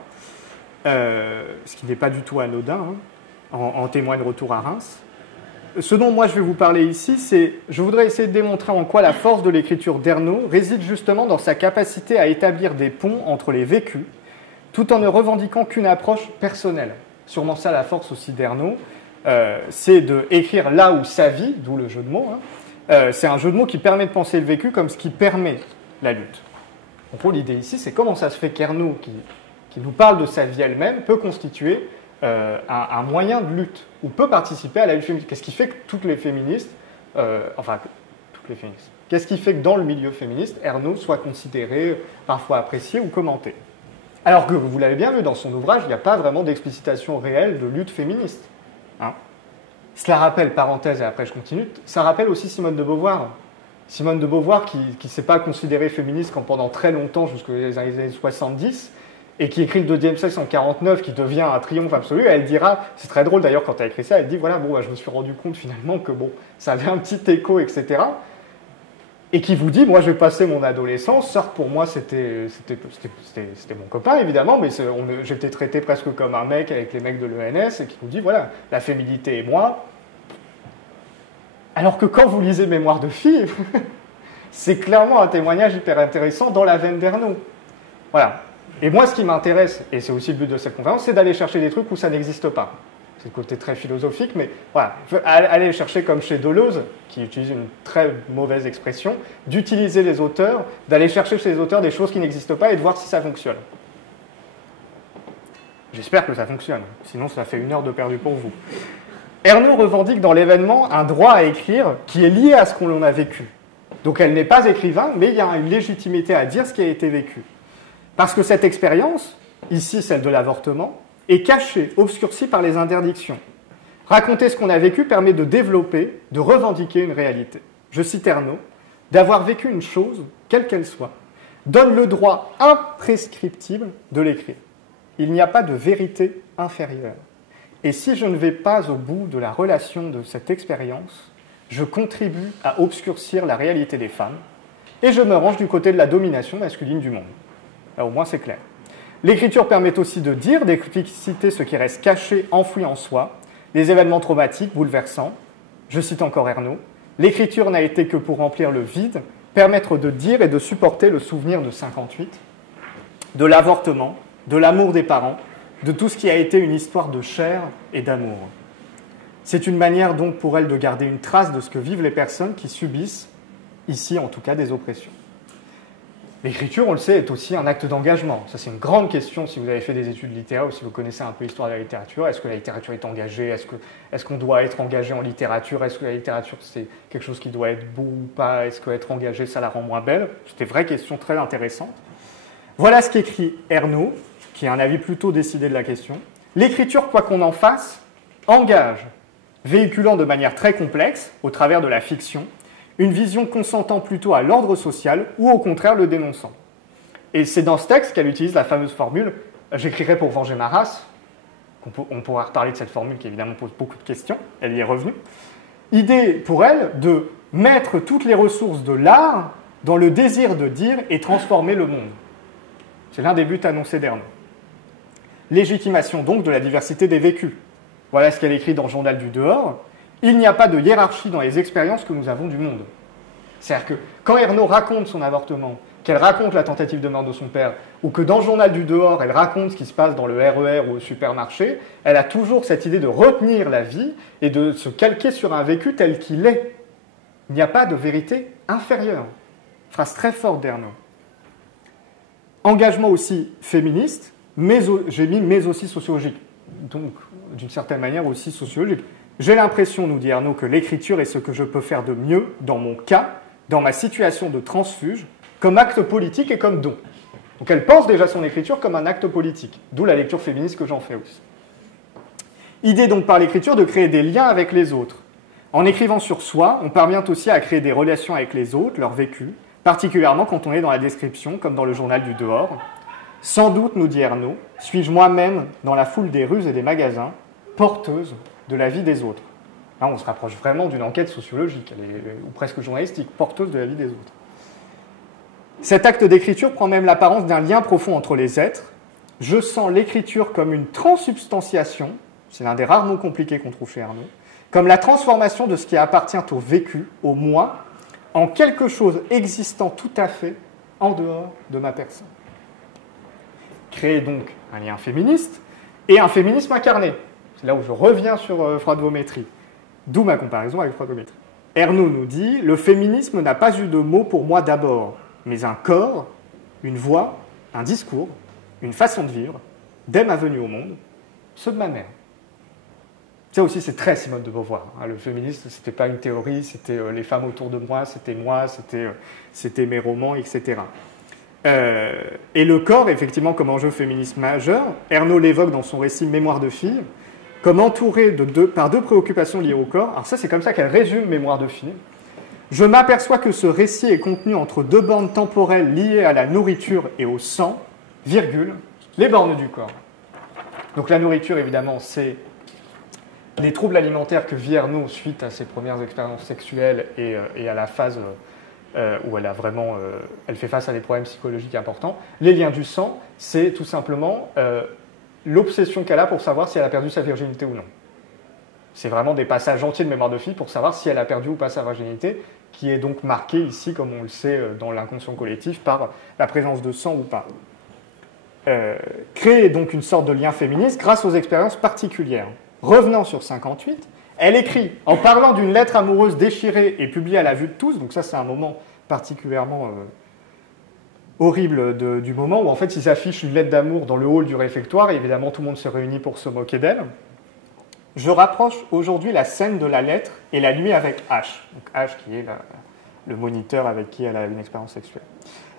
Ce qui n'est pas du tout anodin, hein, en témoigne Retour à Reims. Ce dont moi je vais vous parler ici, c'est je voudrais essayer de démontrer en quoi la force de l'écriture d'Ernaux réside justement dans sa capacité à établir des ponts entre les vécus, tout en ne revendiquant qu'une approche personnelle. Sûrement ça la force aussi d'Ernaux, c'est d'écrire là où sa vie, d'où le jeu de mots, hein, c'est un jeu de mots qui permet de penser le vécu comme ce qui permet la lutte. En gros, l'idée ici, c'est comment ça se fait qu'Ernaux, qui nous parle de sa vie elle-même, peut constituer un moyen de lutte, ou peut participer à la lutte féministe. Qu'est-ce qui fait que toutes les féministes, qu'est-ce qui fait que dans le milieu féministe, Ernaux soit considéré, parfois apprécié ou commenté? Alors que, vous l'avez bien vu dans son ouvrage, il n'y a pas vraiment d'explicitation réelle de lutte féministe. Hein, cela rappelle, parenthèse et après je continue, ça rappelle aussi Simone de Beauvoir. Simone de Beauvoir qui ne s'est pas considérée féministe pendant très longtemps, jusqu'aux années 70, et qui écrit le deuxième sexe en 1949, qui devient un triomphe absolu, elle dira, c'est très drôle d'ailleurs quand elle écrit ça, elle dit voilà, bon, je me suis rendu compte finalement que bon, ça avait un petit écho, etc. Et qui vous dit, moi je vais passer mon adolescence, certes pour moi c'était mon copain évidemment, mais j'étais traité presque comme un mec avec les mecs de l'ENS, et qui vous dit voilà, la féminité et moi. Alors que quand vous lisez Mémoires de filles, c'est clairement un témoignage hyper intéressant dans la veine d'Ernaux. Voilà. Et moi, ce qui m'intéresse, et c'est aussi le but de cette conférence, c'est d'aller chercher des trucs où ça n'existe pas. C'est le côté très philosophique, mais voilà, aller chercher comme chez Deleuze, qui utilise une très mauvaise expression, d'utiliser les auteurs, d'aller chercher chez les auteurs des choses qui n'existent pas et de voir si ça fonctionne. J'espère que ça fonctionne, sinon ça fait 1 heure de perdu pour vous. Ernaux revendique dans l'événement un droit à écrire qui est lié à ce qu'on a vécu. Donc elle n'est pas écrivain, mais il y a une légitimité à dire ce qui a été vécu. Parce que cette expérience, ici celle de l'avortement, est cachée, obscurcie par les interdictions. Raconter ce qu'on a vécu permet de développer, de revendiquer une réalité. Je cite Ernaud, d'avoir vécu une chose, quelle qu'elle soit, donne le droit imprescriptible de l'écrire. Il n'y a pas de vérité inférieure. Et si je ne vais pas au bout de la relation de cette expérience, je contribue à obscurcir la réalité des femmes et je me range du côté de la domination masculine du monde. Là, au moins, c'est clair. L'écriture permet aussi de dire, d'expliciter ce qui reste caché, enfoui en soi, les événements traumatiques, bouleversants. Je cite encore Ernaud. L'écriture n'a été que pour remplir le vide, permettre de dire et de supporter le souvenir de 58, de l'avortement, de l'amour des parents, de tout ce qui a été une histoire de chair et d'amour. C'est une manière donc pour elle de garder une trace de ce que vivent les personnes qui subissent, ici en tout cas, des oppressions. L'écriture, on le sait, est aussi un acte d'engagement. Ça, c'est une grande question si vous avez fait des études littéraires ou si vous connaissez un peu l'histoire de la littérature. Est-ce que la littérature est engagée? Est-ce qu'on doit être engagé en littérature? Est-ce que la littérature, c'est quelque chose qui doit être beau ou pas? Est-ce qu'être engagé, ça la rend moins belle? C'est des vraies questions très intéressantes. Voilà ce qu'écrit Ernaud, qui a un avis plutôt décidé de la question. L'écriture, quoi qu'on en fasse, engage, véhiculant de manière très complexe, au travers de la fiction, une vision consentant plutôt à l'ordre social ou au contraire le dénonçant. Et c'est dans ce texte qu'elle utilise la fameuse formule « j'écrirai pour venger ma race ». On pourra reparler de cette formule qui évidemment pose beaucoup de questions, elle y est revenue. Idée pour elle de mettre toutes les ressources de l'art dans le désir de dire et transformer le monde. C'est l'un des buts annoncés d'Ernaud. Légitimation donc de la diversité des vécus. Voilà ce qu'elle écrit dans Journal du dehors. Il n'y a pas de hiérarchie dans les expériences que nous avons du monde. C'est-à-dire que quand Ernaud raconte son avortement, qu'elle raconte la tentative de meurtre de son père, ou que dans Journal du dehors, elle raconte ce qui se passe dans le RER ou au supermarché, elle a toujours cette idée de retenir la vie et de se calquer sur un vécu tel qu'il est. Il n'y a pas de vérité inférieure. Phrase très forte d'Ernaud. Engagement aussi féministe, j'ai mis mais aussi sociologique. Donc, d'une certaine manière aussi sociologique. J'ai l'impression, nous dit Ernaud, que l'écriture est ce que je peux faire de mieux dans mon cas, dans ma situation de transfuge, comme acte politique et comme don. Donc elle pense déjà son écriture comme un acte politique, d'où la lecture féministe que j'en fais aussi. Idée donc par l'écriture de créer des liens avec les autres. En écrivant sur soi, on parvient aussi à créer des relations avec les autres, leur vécu, particulièrement quand on est dans la description, comme dans le Journal du dehors. Sans doute, nous dit Ernaud, suis-je moi-même, dans la foule des rues et des magasins, porteuse de la vie des autres. Là, on se rapproche vraiment d'une enquête sociologique, ou presque journalistique, porteuse de la vie des autres. Cet acte d'écriture prend même l'apparence d'un lien profond entre les êtres. Je sens l'écriture comme une transsubstantiation, c'est l'un des rares mots compliqués qu'on trouve chez Ernaud, comme la transformation de ce qui appartient au vécu, au moi, en quelque chose existant tout à fait en dehors de ma personne. Créer donc un lien féministe et un féminisme incarné. C'est là où je reviens sur freudométrie. D'où ma comparaison avec freudométrie. Ernaud nous dit « Le féminisme n'a pas eu de mots pour moi d'abord, mais un corps, une voix, un discours, une façon de vivre, dès ma venue au monde, ceux de ma mère. » Ça aussi, c'est très Simone de Beauvoir. Le féminisme, ce n'était pas une théorie, c'était les femmes autour de moi, c'était mes romans, etc. Et le corps, effectivement, comme enjeu féministe majeur, Ernaud l'évoque dans son récit Mémoire de fille, comme entouré par deux préoccupations liées au corps. Alors ça, c'est comme ça qu'elle résume Mémoire de fille. Je m'aperçois que ce récit est contenu entre deux bornes temporelles liées à la nourriture et au sang, virgule, les bornes du corps. Donc la nourriture, évidemment, c'est les troubles alimentaires que vit Ernaud suite à ses premières expériences sexuelles et à la phase où elle fait face à des problèmes psychologiques importants. Les liens du sang, c'est tout simplement l'obsession qu'elle a pour savoir si elle a perdu sa virginité ou non. C'est vraiment des passages entiers de Mémoire de fille pour savoir si elle a perdu ou pas sa virginité, qui est donc marqué ici, comme on le sait dans l'inconscient collectif, par la présence de sang ou pas. Créer donc une sorte de lien féministe grâce aux expériences particulières. Revenant sur 58, elle écrit, en parlant d'une lettre amoureuse déchirée et publiée à la vue de tous, donc ça c'est un moment particulièrement horrible du moment, où en fait ils affichent une lettre d'amour dans le hall du réfectoire, et évidemment tout le monde se réunit pour se moquer d'elle. Je rapproche aujourd'hui la scène de la lettre et la nuit avec H, donc H qui est le moniteur avec qui elle a une expérience sexuelle.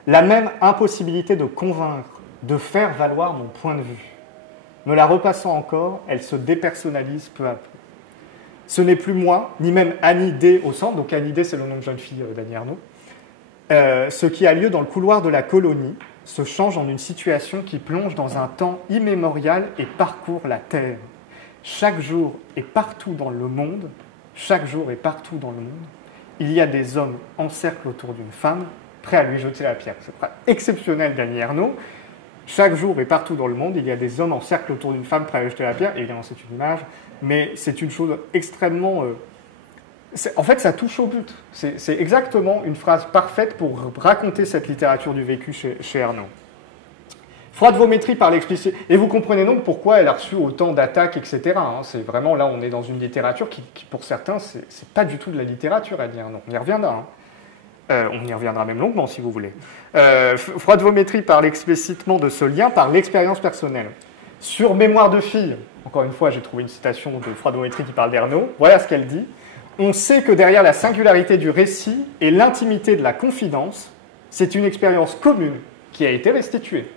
La même impossibilité de convaincre, de faire valoir mon point de vue. Me la repassant encore, elle se dépersonnalise peu à peu. Ce n'est plus moi, ni même Annie D au centre, donc Annie D c'est le nom de jeune fille d'Annie Ernaux. Ce qui a lieu dans le couloir de la colonie se change en une situation qui plonge dans un temps immémorial et parcourt la Terre. Chaque jour et partout dans le monde, il y a des hommes en cercle autour d'une femme, prêts à lui jeter la pierre. C'est exceptionnel d'Annie Ernaux. Chaque jour et partout dans le monde, il y a des hommes en cercle autour d'une femme prêts à lui jeter la pierre. Évidemment, c'est une image, mais c'est une chose extrêmement... en fait, ça touche au but. C'est exactement une phrase parfaite pour raconter cette littérature du vécu chez Ernaux. Froidevométrie parle explicitement. Et vous comprenez donc pourquoi elle a reçu autant d'attaques, etc. C'est vraiment, là, on est dans une littérature qui pour certains, c'est pas du tout de la littérature, à dire. Non, on y reviendra. On y reviendra même longuement, si vous voulez. Froidevométrie parle explicitement de ce lien par l'expérience personnelle. Sur Mémoire de fille, encore une fois, j'ai trouvé une citation de Froidevométrie qui parle d'Ernaux. Voilà ce qu'elle dit. On sait que derrière la singularité du récit et l'intimité de la confidence, c'est une expérience commune qui a été restituée.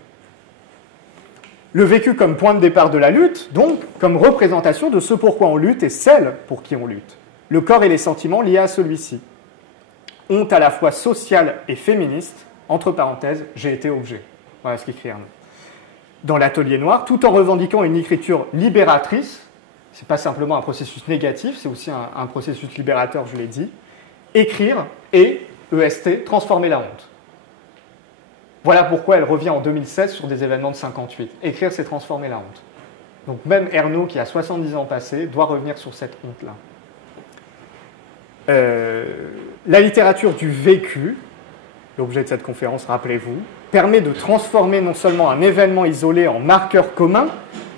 Le vécu comme point de départ de la lutte, donc comme représentation de ce pourquoi on lutte et celle pour qui on lutte. Le corps et les sentiments liés à celui-ci. Honte à la fois sociale et féministe, entre parenthèses, j'ai été objet. Voilà ce qu'écrit Ernaux. Dans l'Atelier noir, tout en revendiquant une écriture libératrice, ce n'est pas simplement un processus négatif, c'est aussi un processus libérateur, je l'ai dit, écrire et, EST, transformer la honte. Voilà pourquoi elle revient en 2016 sur des événements de 58. Écrire, c'est transformer la honte. Donc même Ernaux, qui a 70 ans passés, doit revenir sur cette honte-là. La littérature du vécu, l'objet de cette conférence, rappelez-vous, permet de transformer non seulement un événement isolé en marqueur commun,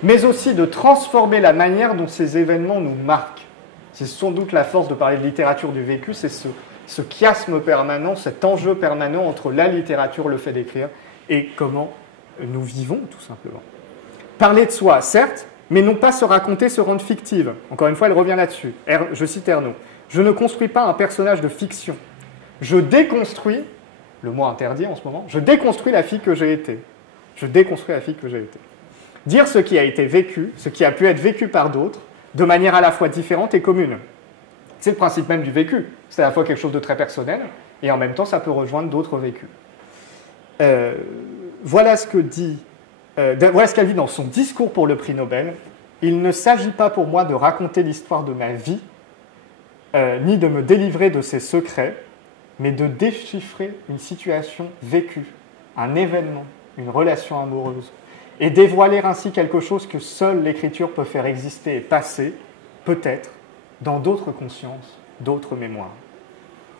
mais aussi de transformer la manière dont ces événements nous marquent. C'est sans doute la force de parler de littérature du vécu, c'est ce chiasme permanent, cet enjeu permanent entre la littérature, le fait d'écrire, et comment nous vivons, tout simplement. Parler de soi, certes, mais non pas se raconter, se rendre fictive. Encore une fois, elle revient là-dessus. Je cite Ernaux. « Je ne construis pas un personnage de fiction. Je déconstruis, le mot interdit en ce moment, je déconstruis la fille que j'ai été. Je déconstruis la fille que j'ai été. Dire ce qui a été vécu, ce qui a pu être vécu par d'autres, de manière à la fois différente et commune. C'est le principe même du vécu. C'est à la fois quelque chose de très personnel, et en même temps, ça peut rejoindre d'autres vécus. Voilà ce qu'elle dit dans son discours pour le prix Nobel. Il ne s'agit pas pour moi de raconter l'histoire de ma vie, ni de me délivrer de ses secrets, mais de déchiffrer une situation vécue, un événement, une relation amoureuse, et dévoiler ainsi quelque chose que seule l'écriture peut faire exister et passer, peut-être, dans d'autres consciences, d'autres mémoires.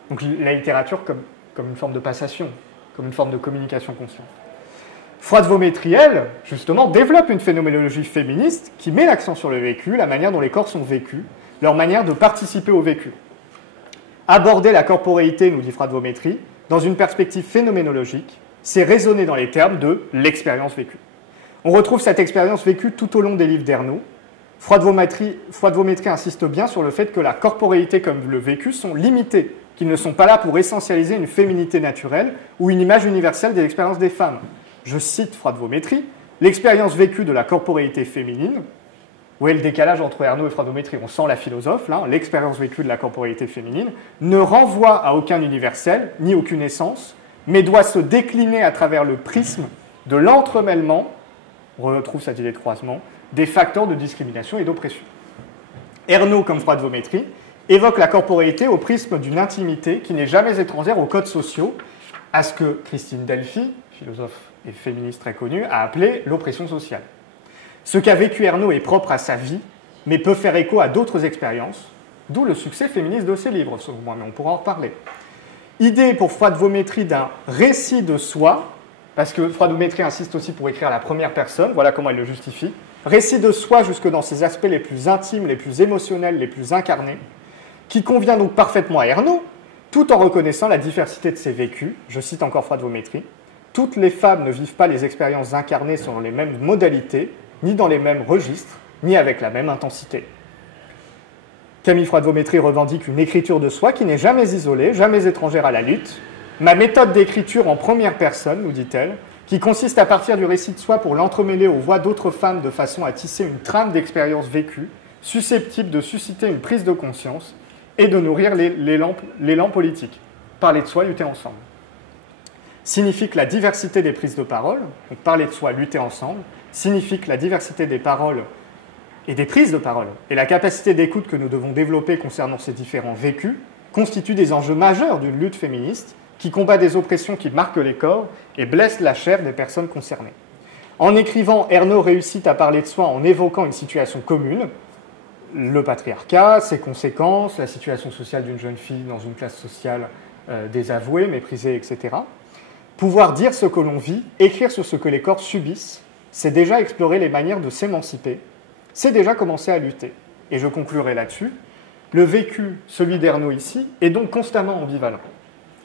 Donc la littérature comme une forme de passation, comme une forme de communication consciente. Froidevométrie, elle, justement, développe une phénoménologie féministe qui met l'accent sur le vécu, la manière dont les corps sont vécus, leur manière de participer au vécu. Aborder la corporéité, nous dit Froidevométrie, dans une perspective phénoménologique, c'est raisonner dans les termes de l'expérience vécue. On retrouve cette expérience vécue tout au long des livres d'Ernaux. Froidevométrie insiste bien sur le fait que la corporéité comme le vécu sont limités, qu'ils ne sont pas là pour essentialiser une féminité naturelle ou une image universelle des expériences des femmes. Je cite Froidevométrie, l'expérience vécue de la corporéité féminine, où est le décalage entre Ernaux et Froidevométrie, on sent la philosophe, là, l'expérience vécue de la corporéité féminine, ne renvoie à aucun universel, ni aucune essence, mais doit se décliner à travers le prisme de l'entremêlement, on retrouve cette idée de croisement, des facteurs de discrimination et d'oppression. Ernaux, comme Froidevométrie, évoque la corporéité au prisme d'une intimité qui n'est jamais étrangère aux codes sociaux, à ce que Christine Delphi, philosophe et féministe très connue, a appelé l'oppression sociale. Ce qu'a vécu Ernaux est propre à sa vie, mais peut faire écho à d'autres expériences, d'où le succès féministe de ses livres, selon moi, mais on pourra en reparler. Idée pour Froidevométrie d'un récit de soi, parce que Froidevométrie insiste aussi pour écrire à la première personne, voilà comment elle le justifie. Récit de soi jusque dans ses aspects les plus intimes, les plus émotionnels, les plus incarnés, qui convient donc parfaitement à Ernaux, tout en reconnaissant la diversité de ses vécus. Je cite encore Froidevométrie. Toutes les femmes ne vivent pas les expériences incarnées selon les mêmes modalités, ni dans les mêmes registres, ni avec la même intensité. Camille Froidevométrie revendique une écriture de soi qui n'est jamais isolée, jamais étrangère à la lutte. Ma méthode d'écriture en première personne, nous dit-elle, qui consiste à partir du récit de soi pour l'entremêler aux voix d'autres femmes de façon à tisser une trame d'expériences vécues, susceptible de susciter une prise de conscience et de nourrir l'élan politique. Parler de soi, lutter ensemble. Signifie que la diversité des prises de parole, donc parler de soi, lutter ensemble, signifie que la diversité des paroles et des prises de parole et la capacité d'écoute que nous devons développer concernant ces différents vécus constituent des enjeux majeurs d'une lutte féministe qui combat des oppressions qui marquent les corps et blessent la chair des personnes concernées. En écrivant, Ernaux réussit à parler de soi en évoquant une situation commune, le patriarcat, ses conséquences, la situation sociale d'une jeune fille dans une classe sociale désavouée, méprisée, etc. Pouvoir dire ce que l'on vit, écrire sur ce que les corps subissent, c'est déjà explorer les manières de s'émanciper, c'est déjà commencer à lutter. Et je conclurai là-dessus. Le vécu, celui d'Ernaux ici, est donc constamment ambivalent.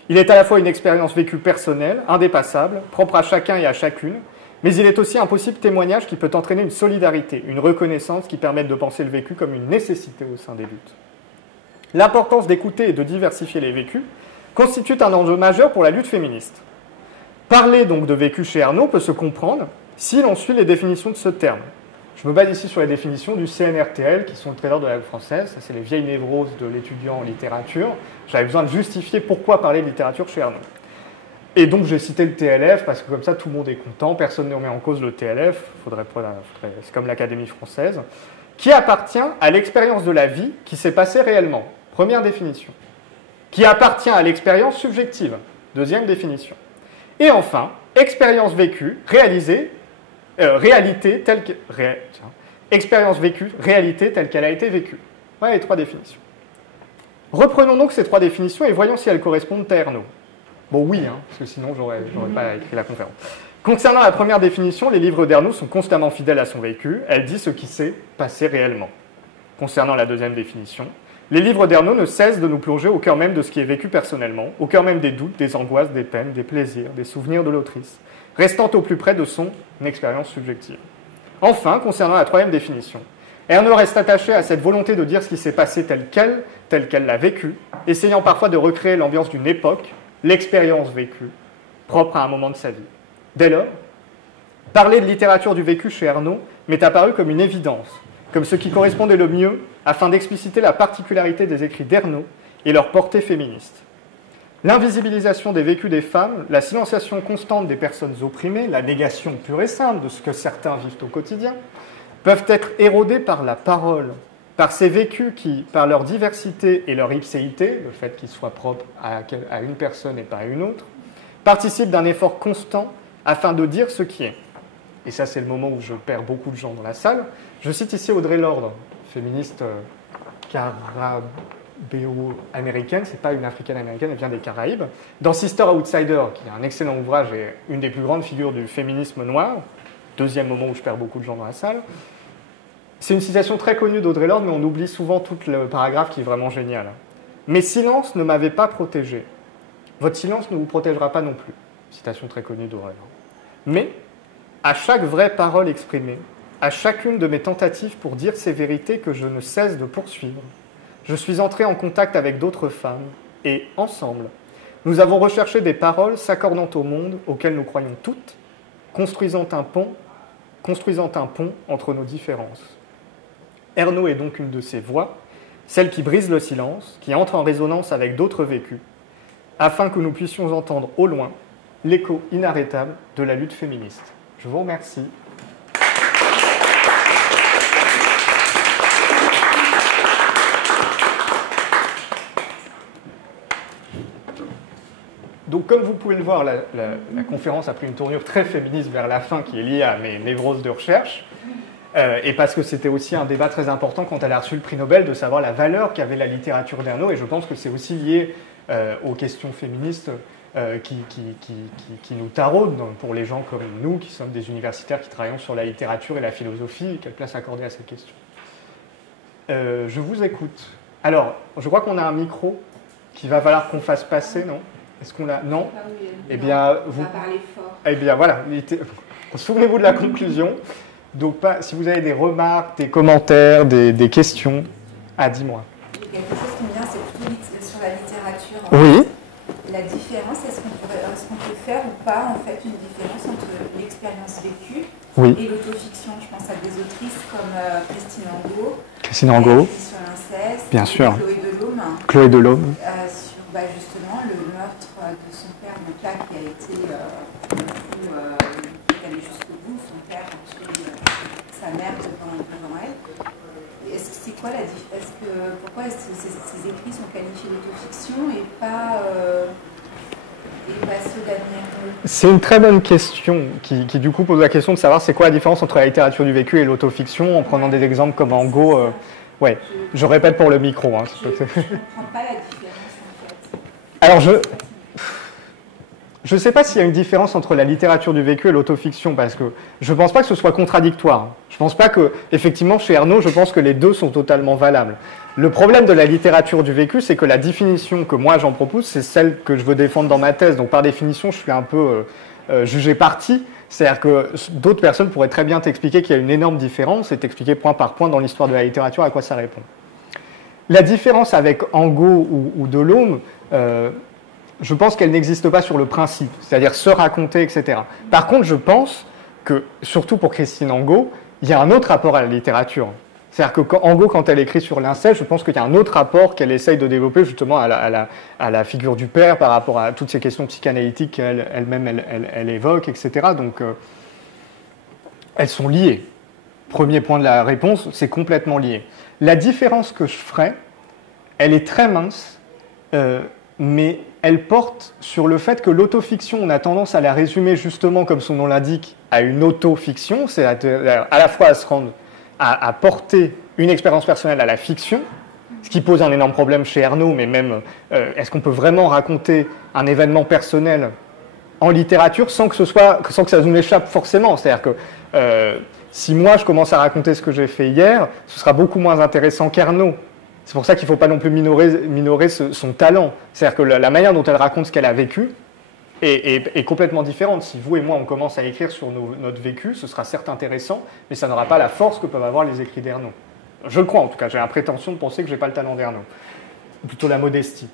Il est à la fois une expérience vécue personnelle, indépassable, propre à chacun et à chacune, mais il est aussi un possible témoignage qui peut entraîner une solidarité, une reconnaissance qui permettent de penser le vécu comme une nécessité au sein des luttes. L'importance d'écouter et de diversifier les vécus constitue un enjeu majeur pour la lutte féministe. Parler donc de vécu chez Ernaux peut se comprendre si l'on suit les définitions de ce terme. Je me base ici sur les définitions du CNRTL, qui sont le trésor de la langue française. Ça, c'est les vieilles névroses de l'étudiant en littérature. J'avais besoin de justifier pourquoi parler de littérature chez Ernaux. Et donc, j'ai cité le TLF, parce que comme ça, tout le monde est content, personne ne remet en cause le TLF, c'est comme l'Académie française, qui appartient à l'expérience de la vie qui s'est passée réellement. Première définition. Qui appartient à l'expérience subjective. Deuxième définition. Et enfin, expérience vécue, réalisée, réalité telle que... expérience vécue, réalité telle qu'elle a été vécue. Voilà les trois définitions. Reprenons donc ces trois définitions et voyons si elles correspondent à Ernaux. Bon, oui, parce que sinon, j'aurais pas écrit la conférence. Concernant la première définition, les livres d'Ernaux sont constamment fidèles à son vécu. Elle dit ce qui s'est passé réellement. Concernant la deuxième définition, les livres d'Ernaux ne cessent de nous plonger au cœur même de ce qui est vécu personnellement, au cœur même des doutes, des angoisses, des peines, des plaisirs, des souvenirs de l'autrice, restant au plus près de son expérience subjective. Enfin, concernant la troisième définition, Ernaux reste attaché à cette volonté de dire ce qui s'est passé tel qu'elle l'a vécu, essayant parfois de recréer l'ambiance d'une époque, l'expérience vécue, propre à un moment de sa vie. Dès lors, parler de littérature du vécu chez Ernaux m'est apparu comme une évidence, comme ce qui correspondait le mieux afin d'expliciter la particularité des écrits d'Ernaux et leur portée féministe. L'invisibilisation des vécus des femmes, la silenciation constante des personnes opprimées, la négation pure et simple de ce que certains vivent au quotidien, peuvent être érodées par la parole, par ces vécus qui, par leur diversité et leur ipséité, le fait qu'ils soient propres à une personne et pas à une autre, participent d'un effort constant afin de dire ce qui est. Et ça, c'est le moment où je perds beaucoup de gens dans la salle. Je cite ici Audre Lorde, féministe carabéo-américaine, c'est pas une africaine-américaine, elle vient des Caraïbes. Dans Sister Outsider, qui est un excellent ouvrage et une des plus grandes figures du féminisme noir, deuxième moment où je perds beaucoup de gens dans la salle, c'est une citation très connue d'Audre Lorde, mais on oublie souvent tout le paragraphe qui est vraiment génial. « Mes silences ne m'avaient pas protégé. Votre silence ne vous protégera pas non plus. » Citation très connue d'Audre Lorde. Mais, à chaque vraie parole exprimée, à chacune de mes tentatives pour dire ces vérités que je ne cesse de poursuivre, je suis entré en contact avec d'autres femmes et, ensemble, nous avons recherché des paroles s'accordant au monde auquel nous croyons toutes, construisant un pont entre nos différences. Ernaux est donc une de ces voix, celle qui brise le silence, qui entre en résonance avec d'autres vécus, afin que nous puissions entendre au loin l'écho inarrêtable de la lutte féministe. Je vous remercie. Donc, comme vous pouvez le voir, la conférence a pris une tournure très féministe vers la fin, qui est liée à mes névroses de recherche, et parce que c'était aussi un débat très important quand elle a reçu le prix Nobel, de savoir la valeur qu'avait la littérature d'Ernaux, et je pense que c'est aussi lié aux questions féministes qui nous taraudent pour les gens comme nous, qui sommes des universitaires qui travaillons sur la littérature et la philosophie, et quelle place accorder à cette question. Je vous écoute. Alors, je crois qu'on a un micro qu'il va falloir qu'on fasse passer, non ? Est-ce qu'on a... Non ? Eh bien, vous... On va parler fort. Eh bien, voilà. Souvenez-vous de la conclusion. Donc, si vous avez des remarques, des commentaires, des questions... Ah, dis-moi. Quelque chose qui me vient, c'est plutôt sur la littérature. Oui. La différence, est-ce qu'on peut faire ou pas, en fait, une différence entre l'expérience vécue Oui. et l'autofiction. Je pense à des autrices comme Christine Angot. Christine Angot. Sur l'inceste. Bien sûr. Chloé Delhomme. Chloé Delhomme. Sur justement le meurtre de son père, donc là qui a été allé jusqu'au bout, son père a tué sa mère devant elle. C'est quoi la différence? Pourquoi ces écrits sont qualifiés d'autofiction et pas ceux d'Annie Ernaux? C'est une très bonne question qui du coup pose la question de savoir c'est quoi la différence entre la littérature du vécu et l'autofiction en prenant des exemples comme Angot. Ouais, je répète pour le micro. Hein, je ne comprends pas la différence en fait. Alors je ne sais pas s'il y a une différence entre la littérature du vécu et l'autofiction, parce que je ne pense pas que ce soit contradictoire. Je ne pense pas que, effectivement, chez Ernaux, je pense que les deux sont totalement valables. Le problème de la littérature du vécu, c'est que la définition que moi j'en propose, c'est celle que je veux défendre dans ma thèse. Donc par définition, je suis un peu jugé parti. C'est-à-dire que d'autres personnes pourraient très bien t'expliquer qu'il y a une énorme différence et t'expliquer point par point dans l'histoire de la littérature à quoi ça répond. La différence avec Angot ou Delhomme, je pense qu'elle n'existe pas sur le principe, c'est-à-dire se raconter, etc. Par contre, je pense que, surtout pour Christine Angot, il y a un autre rapport à la littérature. C'est-à-dire que Angot, quand elle écrit sur l'inceste, je pense qu'il y a un autre rapport qu'elle essaye de développer justement à la figure du père par rapport à toutes ces questions psychanalytiques qu'elle-même elle évoque, etc. Donc, elles sont liées. Premier point de la réponse, c'est complètement lié. La différence que je ferai, elle est très mince, mais elle porte sur le fait que l'autofiction, on a tendance à la résumer justement, comme son nom l'indique, à une autofiction, c'est à la fois à se rendre, à porter une expérience personnelle à la fiction, ce qui pose un énorme problème chez Ernaux, mais même, est-ce qu'on peut vraiment raconter un événement personnel en littérature sans que ça nous échappe forcément? C'est-à-dire que si moi je commence à raconter ce que j'ai fait hier, ce sera beaucoup moins intéressant qu'Ernaux. C'est pour ça qu'il ne faut pas non plus minorer son talent. C'est-à-dire que la manière dont elle raconte ce qu'elle a vécu est complètement différente. Si vous et moi, on commence à écrire sur notre vécu, ce sera certes intéressant, mais ça n'aura pas la force que peuvent avoir les écrits d'Ernaux. Je le crois, en tout cas. J'ai la prétention de penser que je n'ai pas le talent d'Ernaux. Ou plutôt la modestie.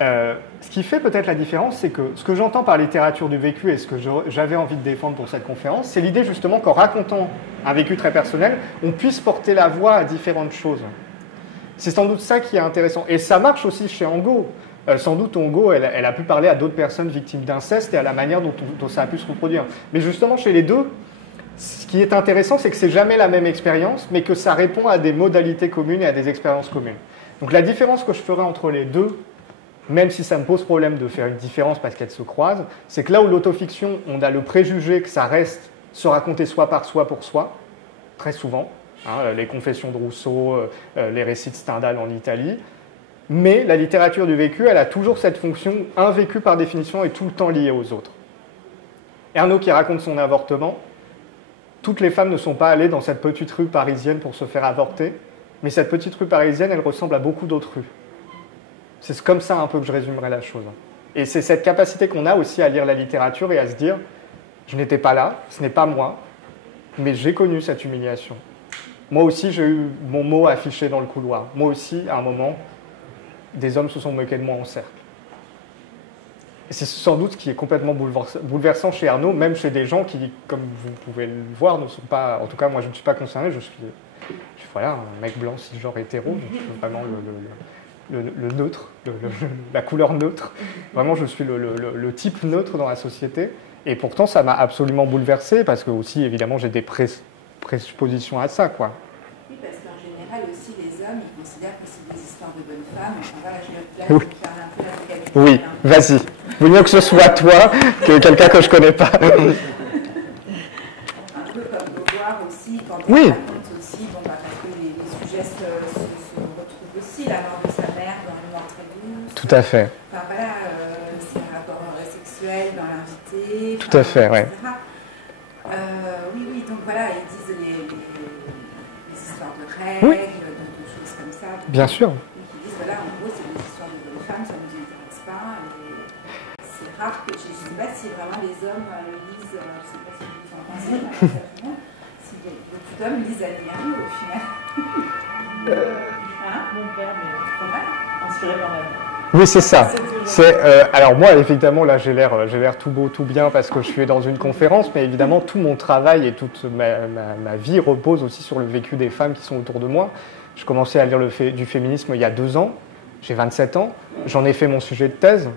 Ce qui fait peut-être la différence, c'est que ce que j'entends par littérature du vécu et ce que j'avais envie de défendre pour cette conférence, c'est l'idée justement qu'en racontant un vécu très personnel, on puisse porter la voix à différentes choses. C'est sans doute ça qui est intéressant. Et ça marche aussi chez Angot. Sans doute, Angot, elle a pu parler à d'autres personnes victimes d'inceste et à la manière dont ça a pu se reproduire. Mais justement, chez les deux, ce qui est intéressant, c'est que c'est jamais la même expérience, mais que ça répond à des modalités communes et à des expériences communes. Donc la différence que je ferai entre les deux, même si ça me pose problème de faire une différence parce qu'elles se croisent, c'est que là où l'autofiction, on a le préjugé que ça reste se raconter soi par soi pour soi, très souvent, les confessions de Rousseau, les récits de Stendhal en Italie. Mais la littérature du vécu, elle a toujours cette fonction, un vécu par définition est tout le temps lié aux autres. Ernaux qui raconte son avortement, toutes les femmes ne sont pas allées dans cette petite rue parisienne pour se faire avorter, mais cette petite rue parisienne, elle ressemble à beaucoup d'autres rues. C'est comme ça un peu que je résumerai la chose. Et c'est cette capacité qu'on a aussi à lire la littérature et à se dire, je n'étais pas là, ce n'est pas moi, mais j'ai connu cette humiliation. Moi aussi, j'ai eu mon mot affiché dans le couloir. Moi aussi, à un moment, des hommes se sont moqués de moi en cercle. Et c'est sans doute ce qui est complètement bouleversant chez Ernaux, même chez des gens qui, comme vous pouvez le voir, ne sont pas... En tout cas, moi, je ne suis pas concerné, je suis voilà, un mec blanc, cisgenre, hétéro, donc je suis vraiment le neutre, la couleur neutre. Vraiment, je suis le type neutre dans la société. Et pourtant, ça m'a absolument bouleversé, parce que aussi, évidemment, j'ai des présuppositions à ça, quoi. Oui, parce qu'en général aussi, les hommes, ils considèrent que c'est des histoires de bonnes femmes. Enfin, voilà, je vais faire un peu la oui, vas-y. Vaut mieux que ce soit toi que quelqu'un que je connais pas. Un peu comme Beauvoir aussi, quand on raconte aussi, bon, parce que les sujets se retrouvent aussi, la mort de sa mère dans Une mort très douce. Tout à fait. Enfin voilà, c'est un rapport sexuel dans l'invité. Tout à fait, oui. Oui, donc voilà, ils disent les histoires de règles, de choses comme ça. Bien sûr. Ils disent, voilà, en gros, c'est des histoires de bonnes femmes, ça ne nous intéresse pas. C'est rare que, je ne sais pas si vraiment les hommes le lisent, je ne sais pas si vous en pensez, si beaucoup d'hommes lisent Annie Ernaux au final. Mon père, mais inspiré par ma mère. Oui, c'est ça. Alors moi, effectivement, là, j'ai l'air tout beau, tout bien parce que je suis dans une conférence, mais évidemment, tout mon travail et toute ma vie repose aussi sur le vécu des femmes qui sont autour de moi. Je commençais à lire du féminisme il y a 2 ans. J'ai 27 ans. J'en ai fait mon sujet de thèse.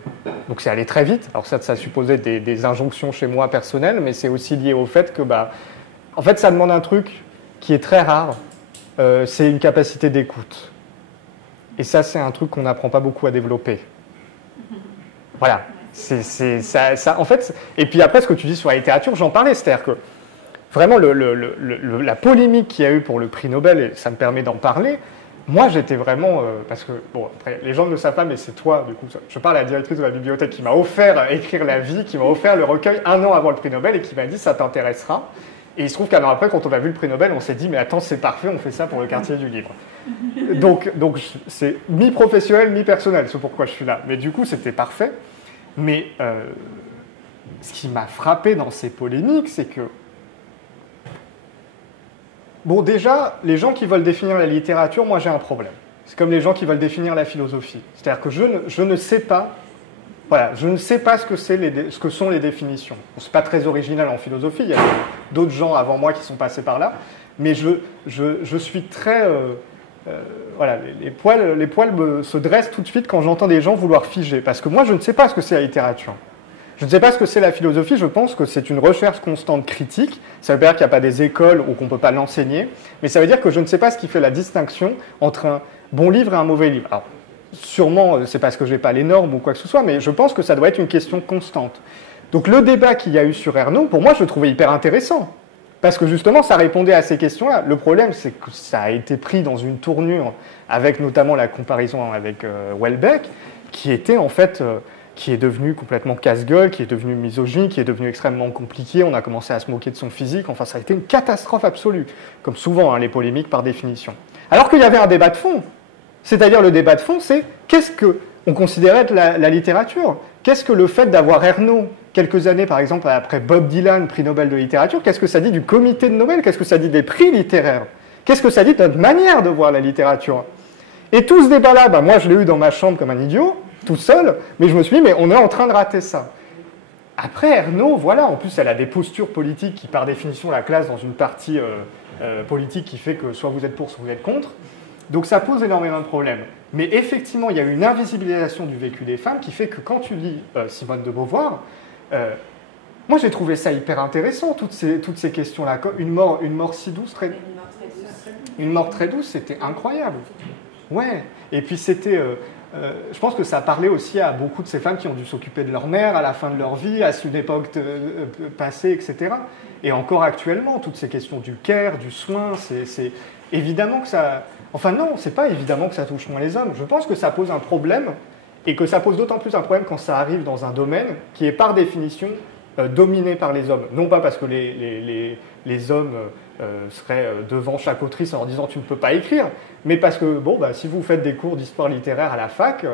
Donc c'est allé très vite. Alors ça supposait des injonctions chez moi personnelles, mais c'est aussi lié au fait que, en fait, ça demande un truc qui est très rare. C'est une capacité d'écoute. Et ça, c'est un truc qu'on n'apprend pas beaucoup à développer. Voilà. Ça, en fait, et puis après, ce que tu dis sur la littérature, j'en parlais, c'est-à-dire que vraiment la polémique qu'il y a eu pour le prix Nobel, et ça me permet d'en parler, moi j'étais vraiment, parce que, bon, après, les gens ne le savent pas, mais c'est toi, du coup, je parle à la directrice de la bibliothèque qui m'a offert Écrire la vie, qui m'a offert le recueil 1 an avant le prix Nobel et qui m'a dit ça t'intéressera. Et il se trouve qu'un an après, quand on a vu le prix Nobel, on s'est dit mais attends, c'est parfait, on fait ça pour le quartier du livre. Donc c'est mi-professionnel, mi-personnel, c'est pourquoi je suis là. Mais du coup, c'était parfait. Mais ce qui m'a frappé dans ces polémiques, c'est que, bon, déjà, les gens qui veulent définir la littérature, moi j'ai un problème. C'est comme les gens qui veulent définir la philosophie. C'est-à-dire que je ne sais pas, voilà, je ne sais pas ce que sont les définitions. Bon, c'est pas très original en philosophie, il y a d'autres gens avant moi qui sont passés par là, mais je suis très... voilà, les poils se dressent tout de suite quand j'entends des gens vouloir figer, parce que moi je ne sais pas ce que c'est la littérature. Je ne sais pas ce que c'est la philosophie, je pense que c'est une recherche constante critique. Ça veut dire qu'il n'y a pas des écoles ou qu'on ne peut pas l'enseigner, mais ça veut dire que je ne sais pas ce qui fait la distinction entre un bon livre et un mauvais livre. Alors, sûrement, c'est parce que je n'ai pas les normes ou quoi que ce soit, mais je pense que ça doit être une question constante. Donc le débat qu'il y a eu sur Ernaud, pour moi, je le trouvais hyper intéressant. Parce que justement, ça répondait à ces questions-là. Le problème, c'est que ça a été pris dans une tournure, avec notamment la comparaison avec Houellebecq, qui était en fait... qui est devenu complètement casse-gueule, qui est devenu misogyne, qui est devenu extrêmement compliqué. On a commencé à se moquer de son physique. Enfin, ça a été une catastrophe absolue, comme souvent les polémiques par définition. Alors qu'il y avait un débat de fond. C'est-à-dire le débat de fond, c'est qu'est-ce qu'on considérait être la littérature? Qu'est-ce que le fait d'avoir Ernaud, quelques années par exemple après Bob Dylan, prix Nobel de littérature, qu'est-ce que ça dit du comité de Nobel? Qu'est-ce que ça dit des prix littéraires? Qu'est-ce que ça dit de notre manière de voir la littérature? Et tout ce débat-là, moi je l'ai eu dans ma chambre comme un idiot, tout seul, mais je me suis dit, mais on est en train de rater ça. Après, Ernaud, voilà, en plus, elle a des postures politiques qui, par définition, la classent dans une partie politique qui fait que soit vous êtes pour, soit vous êtes contre. Donc ça pose énormément de problèmes. Mais effectivement, il y a une invisibilisation du vécu des femmes qui fait que quand tu lis Simone de Beauvoir, moi j'ai trouvé ça hyper intéressant, toutes ces questions-là. Une mort si douce, une mort très douce, c'était incroyable. Ouais, et puis c'était... je pense que ça parlait aussi à beaucoup de ces femmes qui ont dû s'occuper de leur mère à la fin de leur vie, à une époque passée, etc. Et encore actuellement, toutes ces questions du care, du soin, c'est évidemment que ça... Enfin non, c'est pas évidemment que ça touche moins les hommes. Je pense que ça pose un problème, et que ça pose d'autant plus un problème quand ça arrive dans un domaine qui est par définition dominé par les hommes. Non pas parce que les hommes... seraient devant chaque autrice en leur disant « tu ne peux pas écrire », mais parce que, si vous faites des cours d'histoire littéraire à la fac,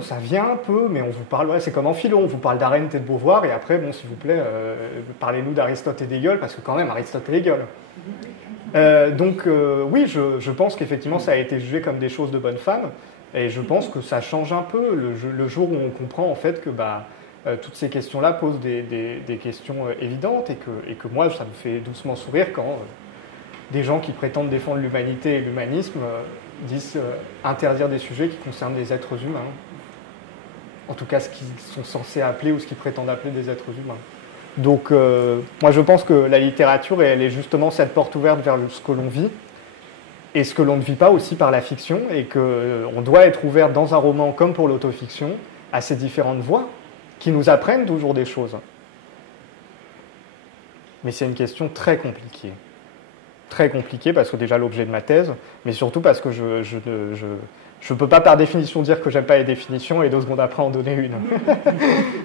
ça vient un peu, mais on vous parle, c'est comme en philo, on vous parle d'Arendt et de Beauvoir, et après, s'il vous plaît, parlez-nous d'Aristote et d'Hegel, parce que quand même, Aristote et Hegel. Oui, je pense qu'effectivement, ça a été jugé comme des choses de bonnes femmes, et je pense que ça change un peu le jour où on comprend en fait que toutes ces questions-là posent des questions évidentes et que moi, ça me fait doucement sourire quand des gens qui prétendent défendre l'humanité et l'humanisme disent interdire des sujets qui concernent les êtres humains. En tout cas, ce qu'ils sont censés appeler ou ce qu'ils prétendent appeler des êtres humains. Donc, moi, je pense que la littérature, elle est justement cette porte ouverte vers ce que l'on vit et ce que l'on ne vit pas aussi par la fiction et qu'on doit être ouvert dans un roman comme pour l'autofiction à ces différentes voies qui nous apprennent toujours des choses. Mais c'est une question très compliquée. Très compliquée parce que déjà l'objet de ma thèse, mais surtout parce que je ne peux pas par définition dire que j'aime pas les définitions et 2 secondes après en donner une.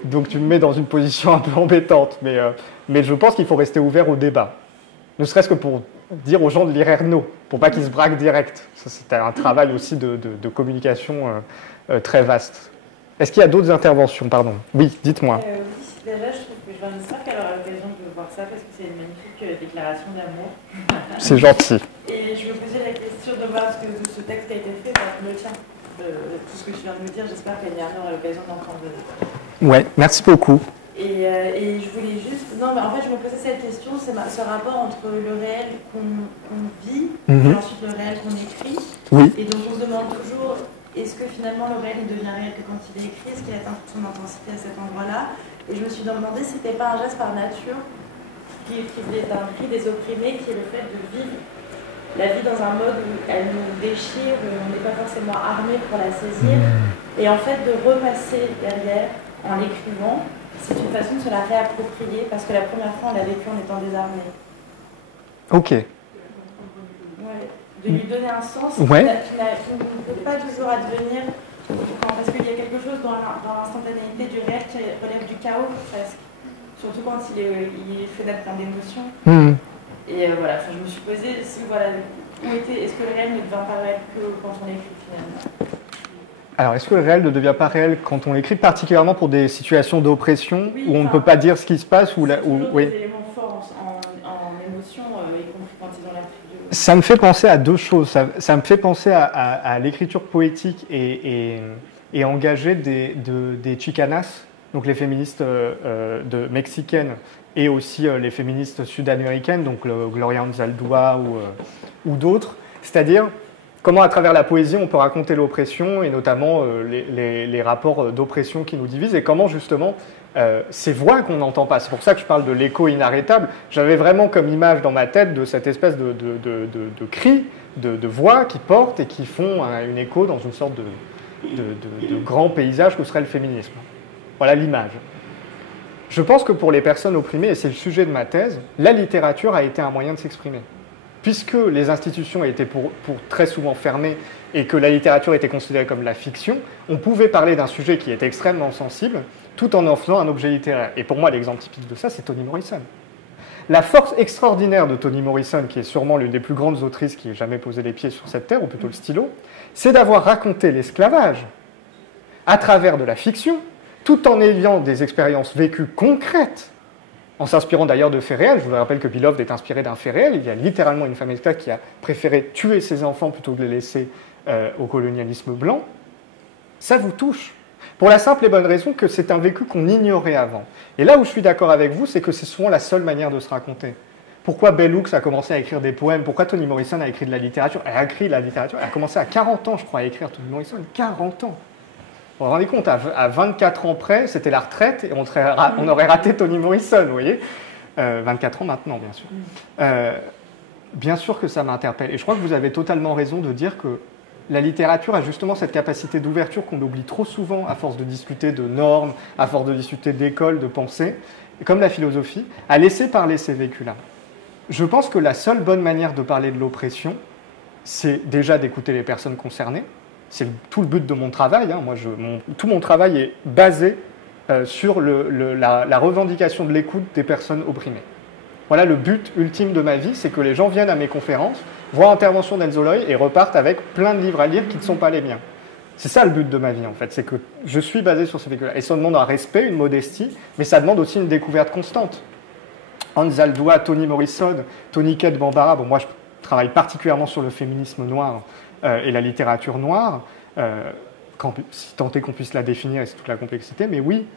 Donc tu me mets dans une position un peu embêtante, mais je pense qu'il faut rester ouvert au débat. Ne serait-ce que pour dire aux gens de lire Ernaud, pour pas qu'ils se braquent direct. Ça, c'est un travail aussi de communication très vaste. Est-ce qu'il y a d'autres interventions? Pardon. Oui, dites-moi. Oui, déjà, je trouve que je viens de qu'elle aura l'occasion de voir ça parce que c'est une magnifique déclaration d'amour. C'est gentil. Et je me posais la question de voir ce texte qui a été fait par le tien. tout ce que je viens de me dire. J'espère qu'Annie Ernaux aura l'occasion d'entendre. Ouais, merci beaucoup. Et je voulais juste... Non, mais en fait, je me posais cette question, c'est ce rapport entre le réel qu'on vit et ensuite le réel qu'on écrit. Oui. Et donc, on se demande toujours, est-ce que finalement le réel devient réel que quand il est écrit? Est-ce qu'il a son intensité à cet endroit-là? Et je me suis demandé si c'était pas un geste par nature qui venait d'un cri des opprimés, qui est le fait de vivre la vie dans un mode où elle nous déchire, où on n'est pas forcément armé pour la saisir. Et en fait, de repasser derrière en l'écrivant, c'est une façon de se la réapproprier, parce que la première fois, on l'a vécu en étant désarmé. Ok. Ouais, de lui donner un sens qui ne peut pas toujours advenir, parce qu'il y a quelque chose dans l'instantanéité du réel qui relève du chaos, presque. Surtout quand il est fait d'être plein d'émotions. Et voilà, je me suis posé, est-ce que le réel ne devient pas réel que quand on écrit finalement? Alors, est-ce que le réel ne devient pas réel quand on écrit, particulièrement pour des situations d'oppression où on ne peut pas dire ce qui se passe oui. Des éléments forts en émotion, y compris quand ils ont l'air triviaux. Ça me fait penser à deux choses. Ça me fait penser à l'écriture poétique et engagée des chicanas, donc les féministes mexicaines et aussi les féministes sud-américaines, donc Gloria Anzaldúa ou d'autres. C'est-à-dire comment, à travers la poésie, on peut raconter l'oppression et notamment les rapports d'oppression qui nous divisent et comment, justement, ces voix qu'on n'entend pas. C'est pour ça que je parle de l'écho inarrêtable. J'avais vraiment comme image dans ma tête de cette espèce de cri, de voix qui portent et qui font une écho dans une sorte de grand paysage que serait le féminisme. Voilà l'image. Je pense que pour les personnes opprimées, et c'est le sujet de ma thèse, la littérature a été un moyen de s'exprimer. Puisque les institutions étaient pour très souvent fermées et que la littérature était considérée comme la fiction, on pouvait parler d'un sujet qui était extrêmement sensible tout en faisant un objet littéraire. Et pour moi, l'exemple typique de ça, c'est Toni Morrison. La force extraordinaire de Toni Morrison, qui est sûrement l'une des plus grandes autrices qui ait jamais posé les pieds sur cette terre, ou plutôt le stylo, c'est d'avoir raconté l'esclavage à travers de la fiction, tout en ayant des expériences vécues concrètes, en s'inspirant d'ailleurs de faits réels. Je vous rappelle que Beloved est inspiré d'un fait réel. Il y a littéralement une femme esclave qui a préféré tuer ses enfants plutôt que de les laisser au colonialisme blanc. Ça vous touche, pour la simple et bonne raison que c'est un vécu qu'on ignorait avant. Et là où je suis d'accord avec vous, c'est que c'est souvent la seule manière de se raconter. Pourquoi Bell Hooks a commencé à écrire des poèmes? Pourquoi Toni Morrison a écrit de la littérature? Elle a écrit de la littérature. Elle a commencé à 40 ans, je crois, à écrire, Toni Morrison. 40 ans. Vous vous rendez compte, à 24 ans près, c'était la retraite et on aurait raté Toni Morrison, vous voyez. 24 ans maintenant, bien sûr. Bien sûr que ça m'interpelle. Et je crois que vous avez totalement raison de dire que la littérature a justement cette capacité d'ouverture qu'on oublie trop souvent à force de discuter de normes, à force de discuter d'école, de pensée, comme la philosophie, à laisser parler ces vécus-là. Je pense que la seule bonne manière de parler de l'oppression, c'est déjà d'écouter les personnes concernées. C'est tout le but de mon travail. Hein. Tout mon travail est basé sur la revendication de l'écoute des personnes opprimées. Voilà le but ultime de ma vie, c'est que les gens viennent à mes conférences, voient l'intervention d'Enzo Loy et repartent avec plein de livres à lire qui ne sont pas les miens. C'est ça le but de ma vie, en fait. C'est que je suis basé sur ces véhicules-là. Et ça demande un respect, une modestie, mais ça demande aussi une découverte constante. Anzaldúa, Toni Morrison, Toniquette Bambara, bon, moi je travaille particulièrement sur le féminisme noir et la littérature noire, si tant est qu'on puisse la définir, et c'est toute la complexité, mais oui,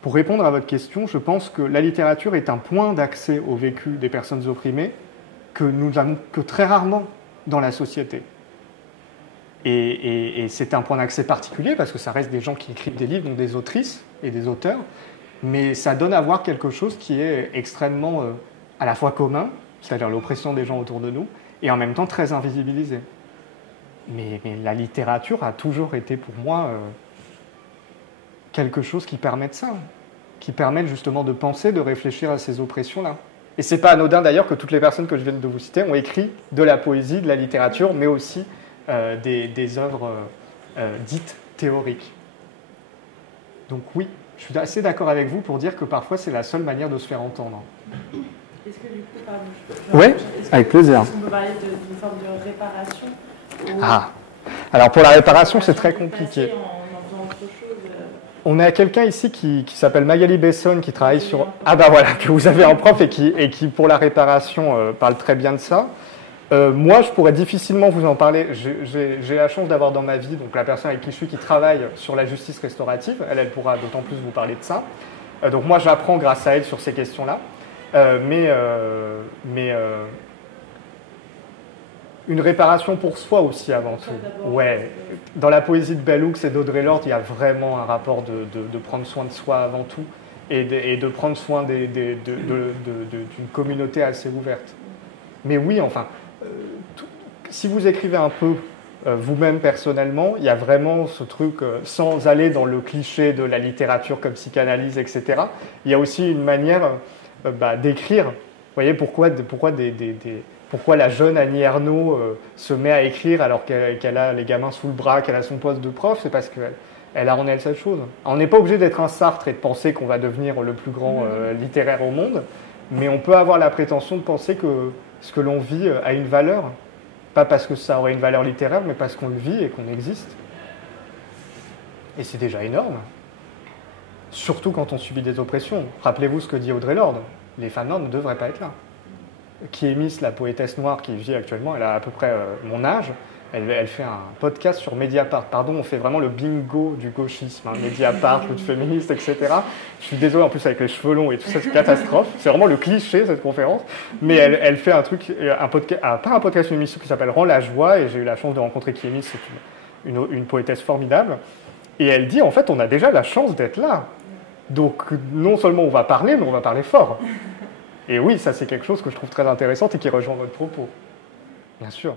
pour répondre à votre question, je pense que la littérature est un point d'accès au vécu des personnes opprimées que nous n'avons que très rarement dans la société. Et c'est un point d'accès particulier parce que ça reste des gens qui écrivent des livres, donc des autrices et des auteurs, mais ça donne à voir quelque chose qui est extrêmement à la fois commun, c'est-à-dire l'oppression des gens autour de nous, et en même temps très invisibilisé. Mais la littérature a toujours été pour moi quelque chose qui permet de ça, qui permet justement de penser, de réfléchir à ces oppressions-là. Et c'est pas anodin d'ailleurs que toutes les personnes que je viens de vous citer ont écrit de la poésie, de la littérature, mais aussi des œuvres dites théoriques. Donc oui, je suis assez d'accord avec vous pour dire que parfois c'est la seule manière de se faire entendre. Est-ce que du coup, pardon, oui, avec plaisir. Est-ce qu'on peut parler d'une forme de réparation Alors pour la réparation, c'est très compliqué. On a quelqu'un ici qui s'appelle Magali Besson qui travaille sur... Ah bah voilà, que vous avez en prof et qui pour la réparation parle très bien de ça. Moi, je pourrais difficilement vous en parler. J'ai la chance d'avoir dans ma vie donc la personne avec qui je suis qui travaille sur la justice restaurative. Elle pourra d'autant plus vous parler de ça. Donc moi, j'apprends grâce à elle sur ces questions-là. Une réparation pour soi aussi avant tout. Ouais. Dans la poésie de Bell Hooks et d'Audre Lorde, il y a vraiment un rapport de prendre soin de soi avant tout et de prendre soin d'une communauté assez ouverte. Mais oui, enfin, si vous écrivez un peu vous-même personnellement, il y a vraiment ce truc, sans aller dans le cliché de la littérature comme psychanalyse, etc. Il y a aussi une manière d'écrire. Vous voyez, pourquoi la jeune Annie Ernaux se met à écrire alors qu'elle a les gamins sous le bras, qu'elle a son poste de prof, c'est parce qu'elle a en elle cette chose. On n'est pas obligé d'être un Sartre et de penser qu'on va devenir le plus grand littéraire au monde, mais on peut avoir la prétention de penser que ce que l'on vit a une valeur. Pas parce que ça aurait une valeur littéraire, mais parce qu'on le vit et qu'on existe. Et c'est déjà énorme. Surtout quand on subit des oppressions. Rappelez-vous ce que dit Audre Lorde. Les femmes noires ne devraient pas être là. Kiemis, la poétesse noire qui vit actuellement, elle a à peu près mon âge. Elle fait un podcast sur Mediapart. Pardon, on fait vraiment le bingo du gauchisme. Hein. Mediapart, lutte féministe, etc. Je suis désolé, en plus, avec les cheveux longs et tout ça, c'est une catastrophe. C'est vraiment le cliché, cette conférence. Mais elle fait un truc, pas un podcast, une émission qui s'appelle Rends la joie. Et j'ai eu la chance de rencontrer Kiemis, c'est une poétesse formidable. Et elle dit, en fait, on a déjà la chance d'être là. Donc, non seulement on va parler, mais on va parler fort. Et oui, ça, c'est quelque chose que je trouve très intéressant et qui rejoint votre propos. Bien sûr.